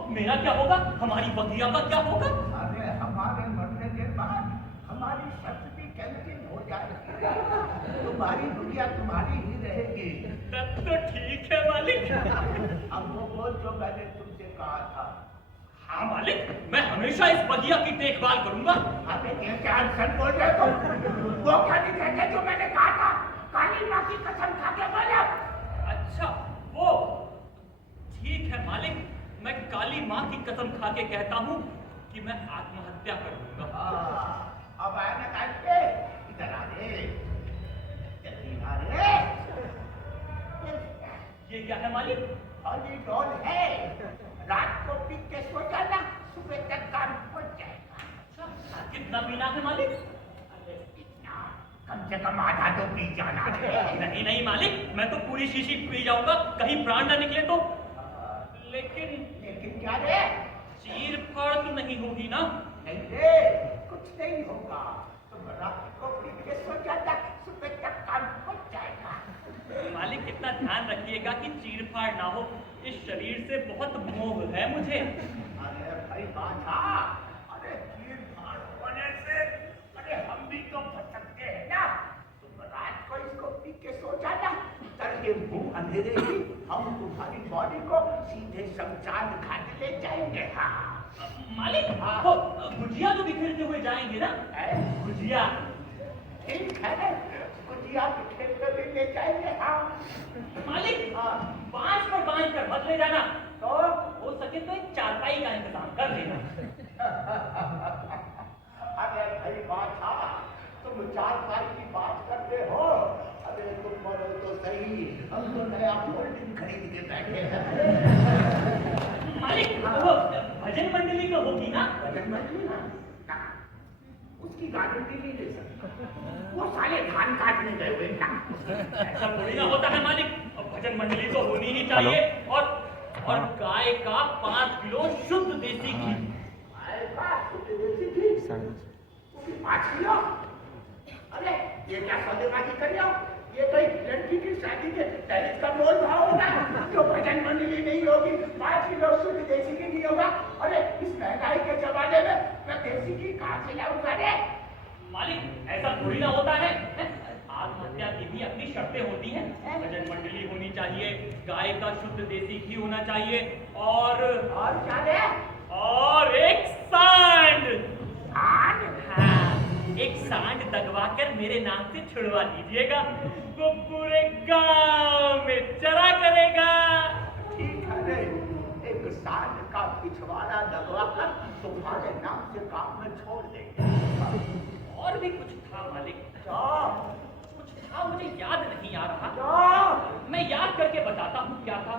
मेरा क्या होगा? हमारी बगिया का क्या होगा? अरे हमारे मरने के बाद हमारी शर्त भी कैंसिल हो जाएगी। तुम्हारी दुनिया तुम्हारी ही रहेगी। तब तो ठीक है मालिक। अब वो बोल जो मैंने तुमसे कहा था। हाँ मालिक, मैं हमेशा इस बगिया की देखभाल करूंगा। अबे ये क्या अनसन बोल रहे हो? वो क्या नहीं कहते जो मैंने कहा था? काली माँ की कसम खा के बोला। अच्छा वो ठीक है मालिक, मैं काली माँ की कसम खा के कहता हूँ कि मैं आत्महत्या कर लूंगा। अब आया ना टाइम पे, इधर आ रे, जल्दी आ रे। ये क्या है मालिक? हॉली डॉल है, रात को पी के सो जाना, सुबह तक काम हो जाएगा। अच्छा, कितना पीना है मालिक? अरे इतना, कम से कम आधा तो पी जाना है। नहीं नहीं मालिक, मैं तो पूरी शीशी पी जाऊंगा, कहीं प्राण ना निकले तो। लेकिन लेकिन क्या रे? चीर फाड़ तो नहीं होगी ना? नहीं रे, कुछ नहीं होगा। तुम रात को पी के सो जाना, सुबह तक काम हो जाएगा। मालिक इतना ध्यान रखिएगा कि चीर फाड़ ना हो, इस शरीर से बहुत मोह है मुझे। अरे भाई बाछा, अरे चीर फाड़ होने से अरे हम भी तो भटकते हैं ना। तुम रात को इसको पी के सो जाना, तरके मुंह अंधेरे ही हम तुम्हारी बॉडी को सीधे शमशान घाट ले जाएंगे। हाँ मालिक, वो गुजिया तो बिखरते हुए जाएंगे ना? गुजिया ठीक है, गुजिया बिखेर कर भी ले जाएंगे। हाँ मालिक, हाँ। बांस पर बांध कर मत ले जाना, तो हो सके तो एक चारपाई का इंतजाम कर देना। अरे भाई बाछा, तुम चार पाई की बात करते हो। अरे तुम बोलो तो सही, हम तो नया होल्डिंग खरीद के बैठे हैं। मालिक, वो भजन होगी ना। भजन मंडली ना, उसकी गारंटी नहीं ले सकता, वो साले धान काटने गए हुए ना। ऐसा थोड़ी ना होता है मालिक, भजन मंडली तो होनी ही चाहिए। और गाय का 5 किलो शुद्ध देसी घी। गाय का शुद्ध देसी घी, वो भी 5 किलो। अरे ये क्या सौदेबाजी कर रहे हो? ये तो एक लड़की की शादी के दहेज का मोल भाव होगा। जो भजन मंडली नहीं होगी, 5 किलो शुद्ध देसी घी नहीं होगा। अरे इस महंगाई के जमाने में मैं देसी घी कहाँ से लाऊंगा रे? मालिक ऐसा थोड़ी ना होता है। आत्महत्या की भी अपनी शर्तें होती हैं। भजन मंडली होनी चाहिए, गाय का शुद्ध देसी घी होना चाहिए, और क्या रे? और एक सांड। सांड? हाँ, एक सांड दगवा कर मेरे नाम से छुड़वा दीजिएगा, वो पूरे गांव में चरा करेगा। ठीक है रे, एक सांड का पिछवाड़ा दगवा कर तुम्हारे नाम से काम में छोड़ देंगे। और भी कुछ था मालिक, कुछ था, मुझे याद नहीं आ रहा। मैं याद करके बताता हूँ क्या था।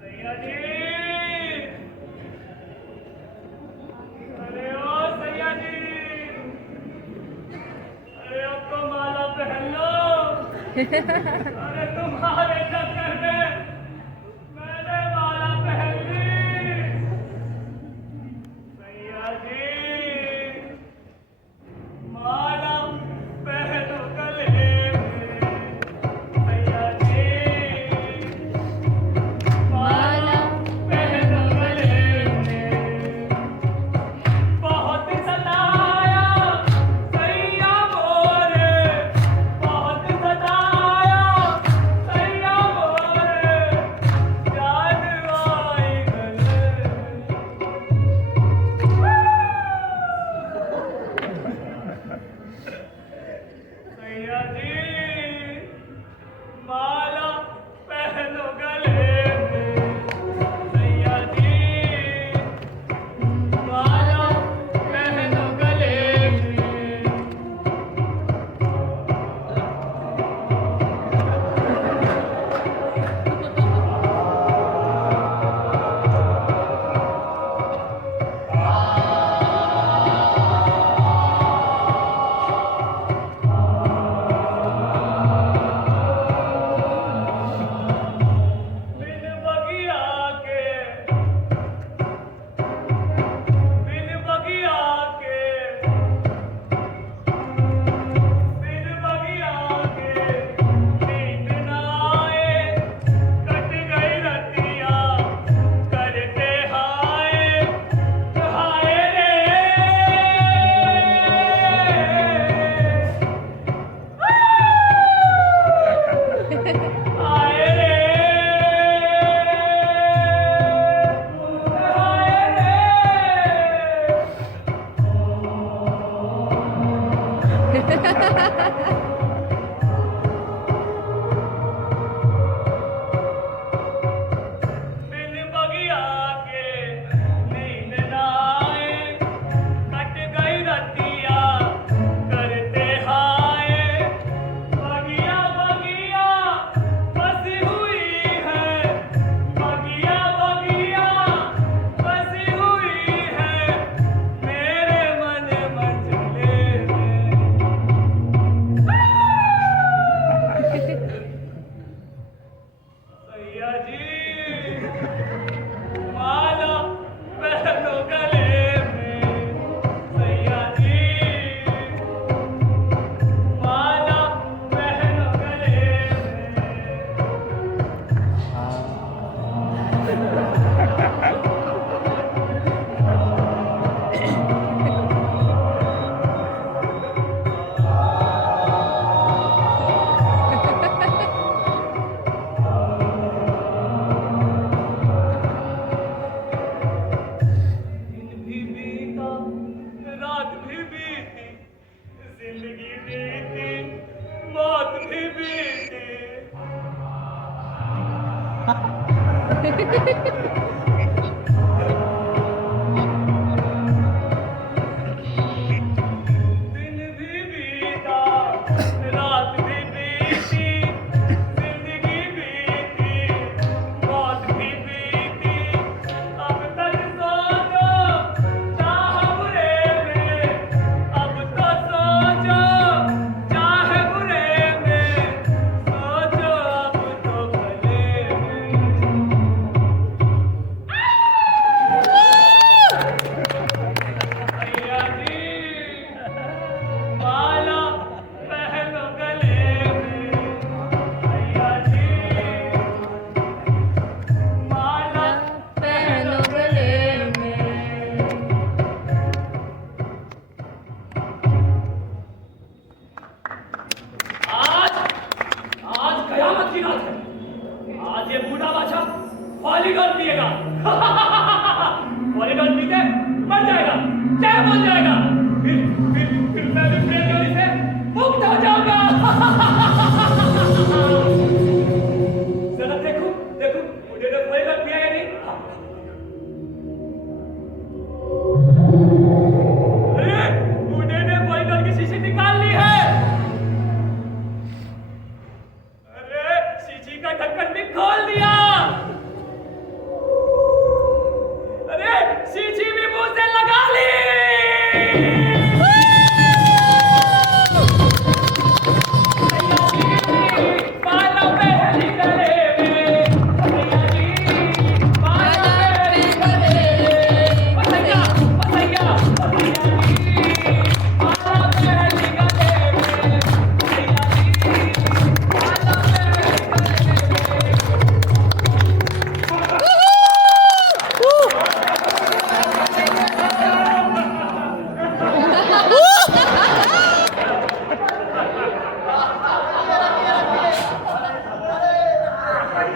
सैया जी, अरे ओ सैया जी, अरे अब तो माला पहन लो। अरे तुम्हारे चक्कर में मैंने माला पहन ली। सैया जी, माला पहनो गले में। सैया जी, माला पहनो गले में। बहुत सताया सैया मोरे, बहुत सताया सैया मोरे, जान आई गले। सैया जी, माला पहनो गले में। सैया जी, माला पहनो गले में। बिन बगिया के, बिन बगिया के, बिन बगिया के, नींद न आए, कट गई रतिया, करते हाय, हाय रे। हाय रे, हाय रे। बिन बगिया के नींद न आए, कट गई रतिया, करते हाय। बगिया बगिया बसी हुई है, बगिया बगिया बसी हुई है, मेरे मन मंझले में। सैया जी, माला पहनो गले में। सैया जी, माला पहनो गले में। दिन भी बीता, रात भी बीती, जिंदगी बीती, मौत भी बीती। जैम हो जाएगा। फिर मैं भी ब्रेन चोरी से मुक्त हो जाऊंगा। जरा देखो देखो मुझे तो कोई गलती है या नहीं। अरे मुझे ने कोई गलती की शीशी निकाल ली है। अरे शीशी का ढक्कन भी खोल दिया। अरे शीशी भी मुंह से लगा ली।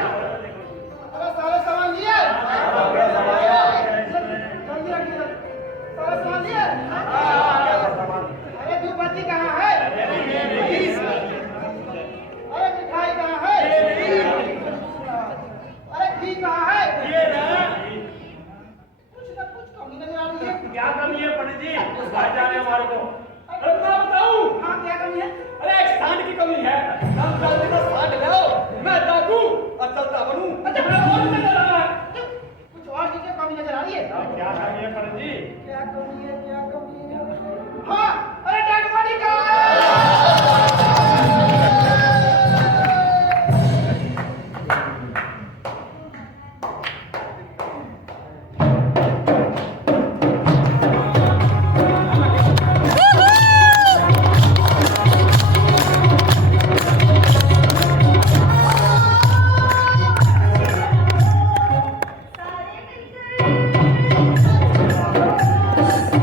अरे सारे सामान लिए सारे सामान लिए अरे धूपबत्ती कहाँ है अरे मिठाई कहाँ है अरे घी कहाँ है कुछ ना कुछ कमी नजर आ रही है क्या कमी है पंडित जी? बाहर जा रहे हैं हमारे को। अरे मैं बताऊं हाँ क्या कमी है अरे एक सांड की कमी है। हम जल्दी से सांड ले आओ, मैं डाकू और चलता बनूं। अच्छा और नजर आ रहा है कुछ और चीजें कमी नजर आ रही है क्या कमी है पंडित जी? क्या कमी है हाँ अरे डेड बॉडी कहाँ है सारे मिलकर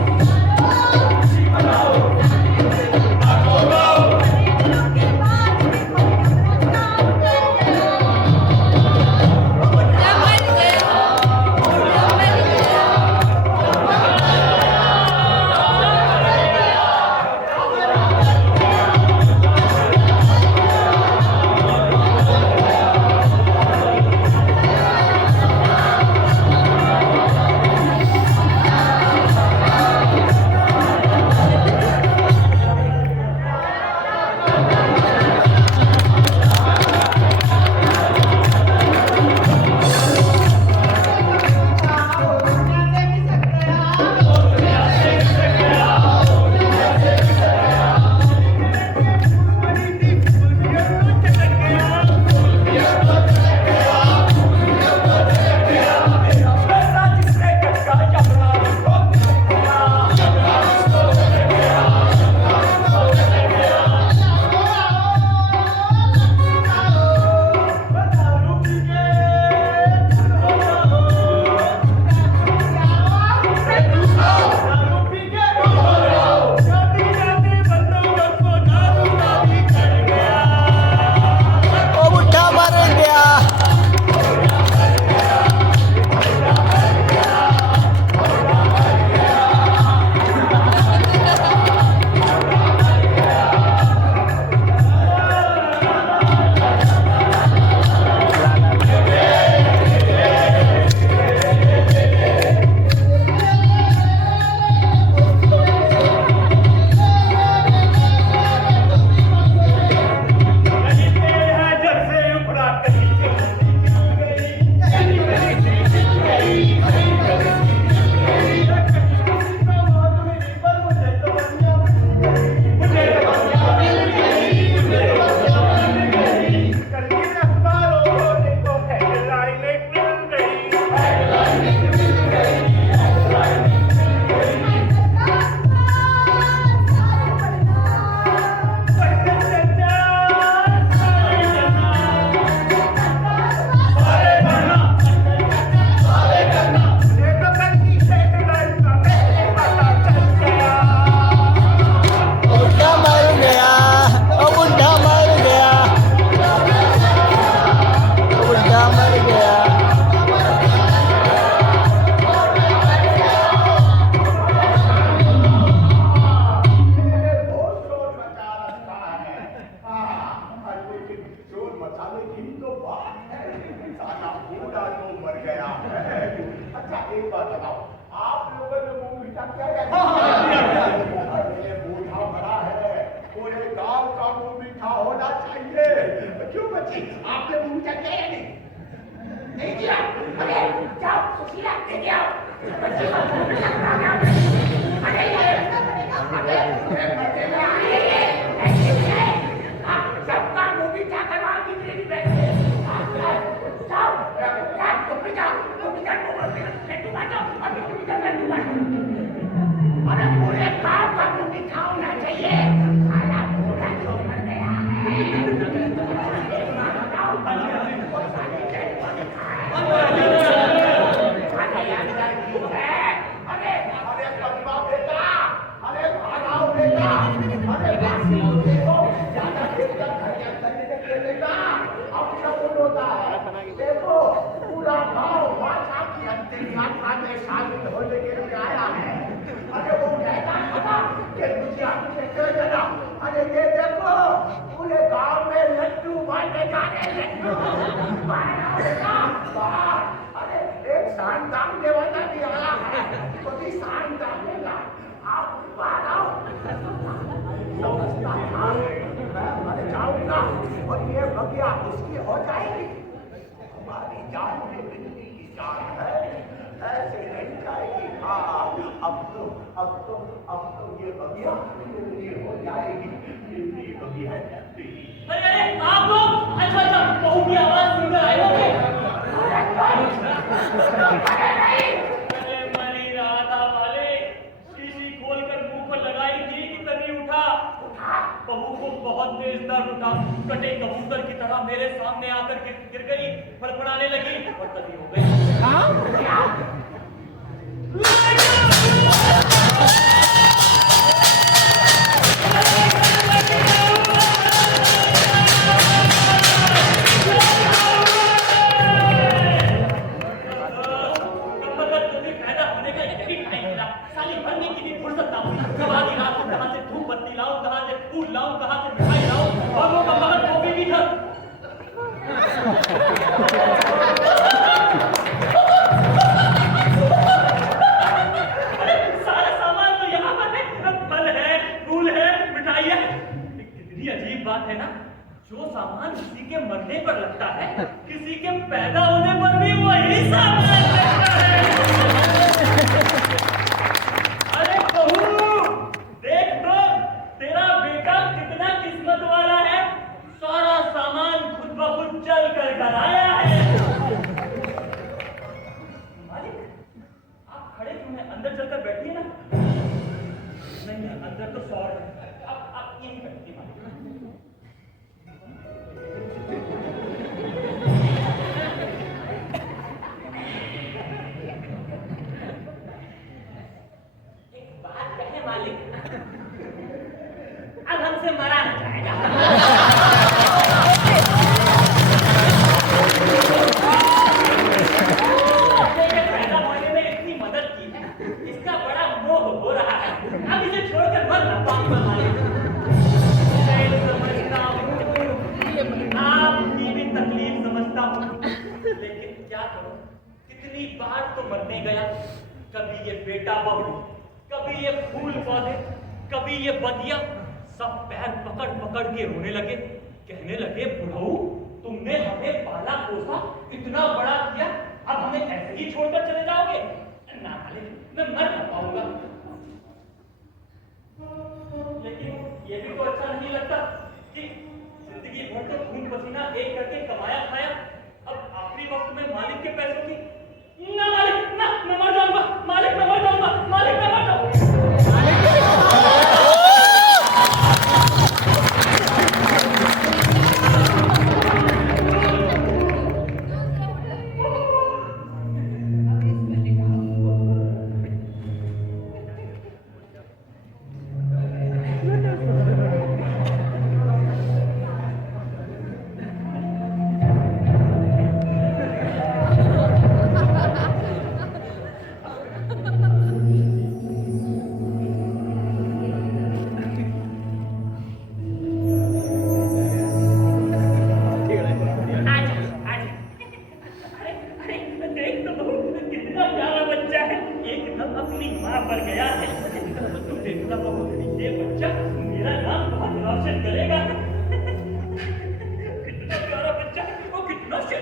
बच्ची आपने मूवी चल गया या नहीं? नहीं किया? अरे जाओ सुशीला लेके आओ बच्ची को मूवी चल रहा है। अरे बच्चे में आए ऐसे सबका मूवी जाकर वहां कितने भी बैठे जाओ तुम भी जाओ तू बांटो और तुम भी बांटो। अरे पूरे गांव का मूवी था होना चाहिए साला पूरा जो मर गया देखो पूरा गांव भाषा की अंतिम यात्रा में शामिल होने के लिए आया है। अरे वो कहता था कि दुनिया में चल जाना। अरे ये देखो पूरे गांव में लड्डू बांटे जा रहे लड्डू अरे एक शानदार देवता भी आया है तो भी शानदार देगा आप बाहर आओ। अरे जाऊंगा और ये बगिया उसकी हो जाएगी। हमारी जान में बिजली की जान है ऐसे नहीं जाएगी। हाँ अब तो ये बगिया बिजली हो जाएगी। बिजली बगिया अरे आप लोग अच्छा बहू की आवाज सुनकर आए हो अरे मरी रहा था मालिक शीशी खोलकर मुंह पर लगाई थी कि तभी उठा बहू को बहुत तेज दर्द उठा कटे कबूतर की तरह मेरे सामने आकर गिर गई फड़फड़ाने लगी और तभी हो गई। जो सामान किसी के मरने पर लगता है किसी के पैदा होने पर भी वही सामान लगता है। अरे बहू देख तो तेरा बेटा कितना किस्मत वाला है सारा सामान खुद ब खुद चल कर घर आया है। मालिक आप खड़े क्यों हैं अंदर चलकर बैठिए ना। नहीं अंदर तो सौर है आप यहीं बैठिए मालिक। अब हमसे मरा न जाएगा। पैदा होने में इतनी मदद की है इसका बड़ा मोह हो रहा है अब इसे छोड़कर मत ना पाऊंगा मालिक। समझता हूँ आपकी भी तकलीफ समझता हूँ लेकिन क्या करूं कितनी बार तो मरने गया। कभी ये बेटा बहू कभी ये फूल पौधे कभी ये बगिया सब पैर पकड़ पकड़ के रोने लगे कहने लगे बुढ़ऊ तुमने हमें पाला पोसा इतना बड़ा किया अब हमें ऐसे ही छोड़कर चले जाओगे। ना मालिक मैं मर ना पाऊंगा। लेकिन ये भी तो अच्छा नहीं लगता कि जिंदगी भर तो खून पसीना एक करके कमाया खाया अब आखिरी वक्त में मालिक के पैसों की ना मालिक ना मैं मर जाऊंगा मालिक मैं मर जाऊंगा मालिक मैं मर जाऊंगा।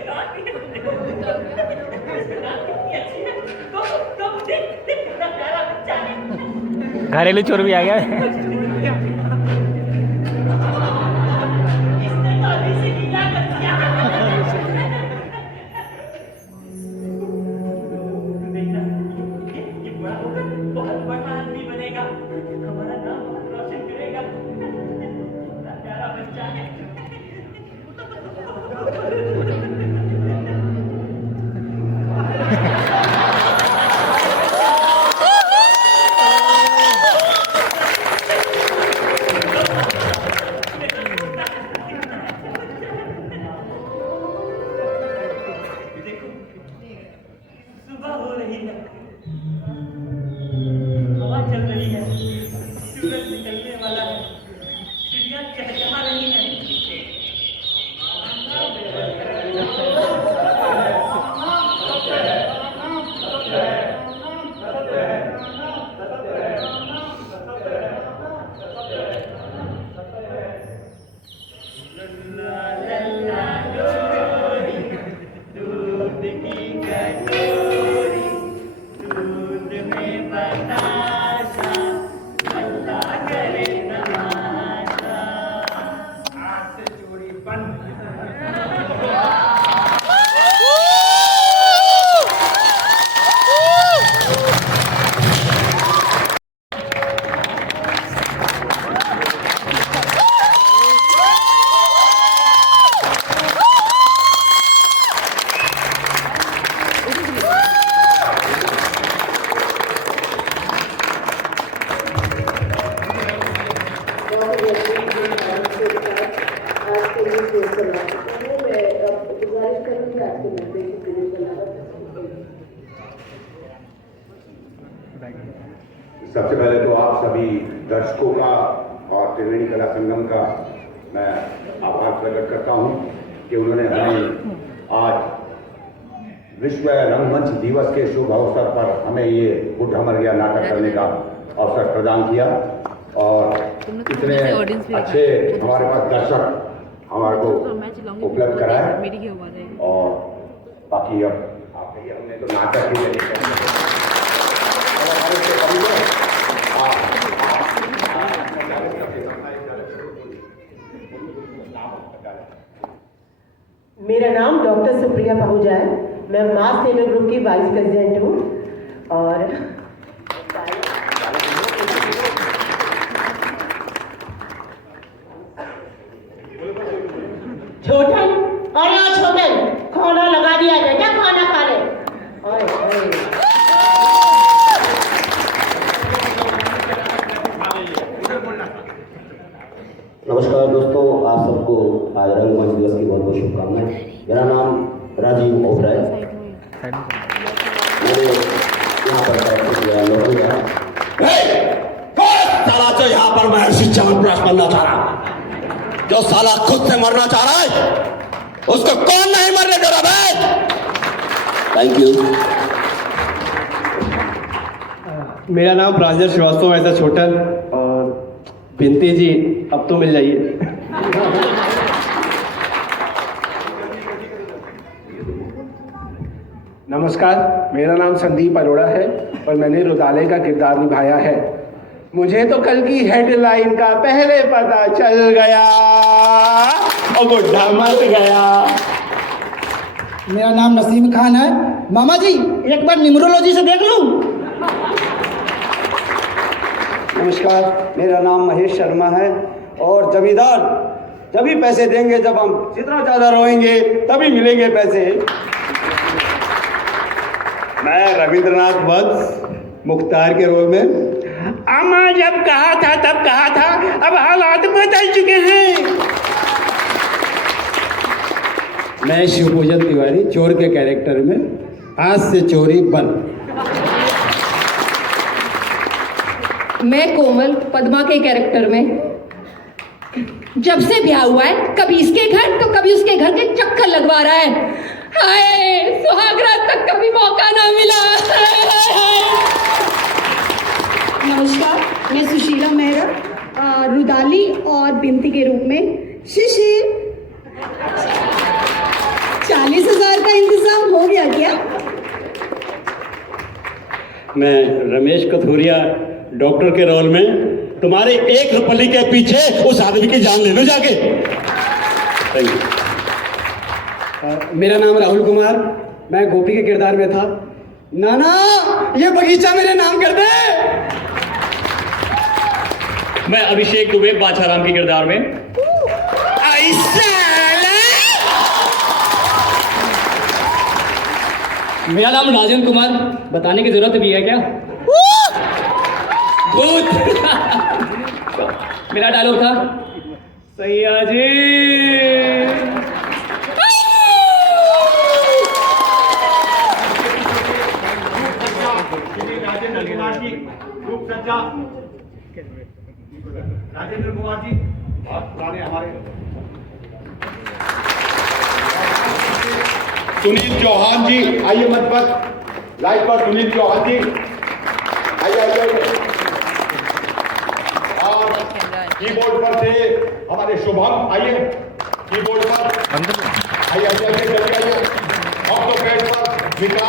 मुस्कुराहट कितनी अच्छी है। तो मुझे कितना प्यारा बच्चा है। घरेलू चोर भी आ गया इसने तो अभी से लीला कर दिया। बेटा, ये बड़ा होकर बहुत बड़ा आदमी बनेगा, हमारा नाम बहुत रोशन करेगा। कितना प्यारा बच्चा है। देखो, सुबह हो रही है, हवा चल रही है, सूरज निकलने वाला है, चिड़िया चहचहा रही है। दूध की कटोरी, दूध में बताशा, अल्लाह करे तमाशा। आज से चोरी बंद। सबसे पहले तो आप सभी दर्शकों का और त्रिवेणी कला संगम का मैं आभार प्रकट करता हूं कि उन्होंने हमें आज विश्व रंगमंच दिवस के शुभ अवसर पर हमें ये बुढ़ा मर गया नाटक करने का अवसर प्रदान किया और इतने अच्छे हमारे पास दर्शक हमारे को उपलब्ध कराए। और बाकी अब आप हमने तो नाटक ही मेरा नाम डॉक्टर सुप्रिया पाहुजा है। मैं मास थिएटर ग्रुप की वाइस प्रेसिडेंट हूँ और छोटन और यहाँ छोटन खाना लगा दिया बेटा, खाना खा ले। नमस्कार दोस्तों, आप सबको आज रंगमंच दिवस की बहुत बहुत शुभकामनाएं। मेरा नाम राजीव ओबरा है। मैंने यहाँ पर साला जो यहाँ पर महर्षि च्यवनप्राश बनना चाह रहा, जो साला खुद से मरना चाह रहा है, उसको कौन नहीं मरने दे रहा है? Thank you. मेरा नाम प्रांजल श्रीवास्तव है, ऐसा छोटा। और बिनती जी अब तो मिल जाइए। नमस्कार, मेरा नाम संदीप अरोड़ा है और मैंने रुदाले का किरदार निभाया है। मुझे तो कल की हेडलाइन का पहले पता चल गया और बुढ़ा मर गया। मेरा नाम नसीम खान है। मामा जी एक बार न्यूमरोलॉजी से देख लूं। नमस्कार, मेरा नाम महेश शर्मा है और जमींदार जब ही पैसे देंगे, जब हम जितना ज्यादा रोएंगे तभी मिलेंगे पैसे। मैं रविंद्रनाथ वत्स मुख्तार के रोल में। अम्मा जब कहा था तब कहा था, अब हालात बदल चुके हैं। मैं शिवपूजन तिवारी चोर के कैरेक्टर में। आज से चोरी बंद। मैं कोमल पद्मा के कैरेक्टर में। जब से ब्याह हुआ है कभी इसके घर तो कभी उसके घर के चक्कर लगवा रहा है। हाय, सुहागरात तक कभी मौका ना मिला। नमस्कार, मैं सुशीला मेहरा रुदाली और बिनती के रूप में। शिशिर 40 20,000 का इंतजाम हो गया क्या? मैं रमेश कथुरिया डॉक्टर के रोल में तुम्हारे एक रुपये के पीछे उस आदमी की जान ले लो जाके। Thank you. मेरा नाम राहुल कुमार, मैं गोपी के किरदार में था। नाना ये बगीचा मेरे नाम कर दे। मैं अभिषेक दुबे बाछाराम के किरदार में। मेरा नाम राजेंद्र कुमार, बताने की जरूरत भी है क्या? भूत। मेरा डायलॉग था सैया जी। राजेंद्र कुमार जी, रूप सज्जा। राजेंद्र कुमार जी बहुत पुराने हमारे। सुनील चौहान जी आइए मंच पर। लाइव पर सुनील चौहान जी आइए आइए। और कीबोर्ड पर थे हमारे शुभम, आइए कीबोर्ड पर आइए आइए आइए। ऑक्टोपैड पर विकास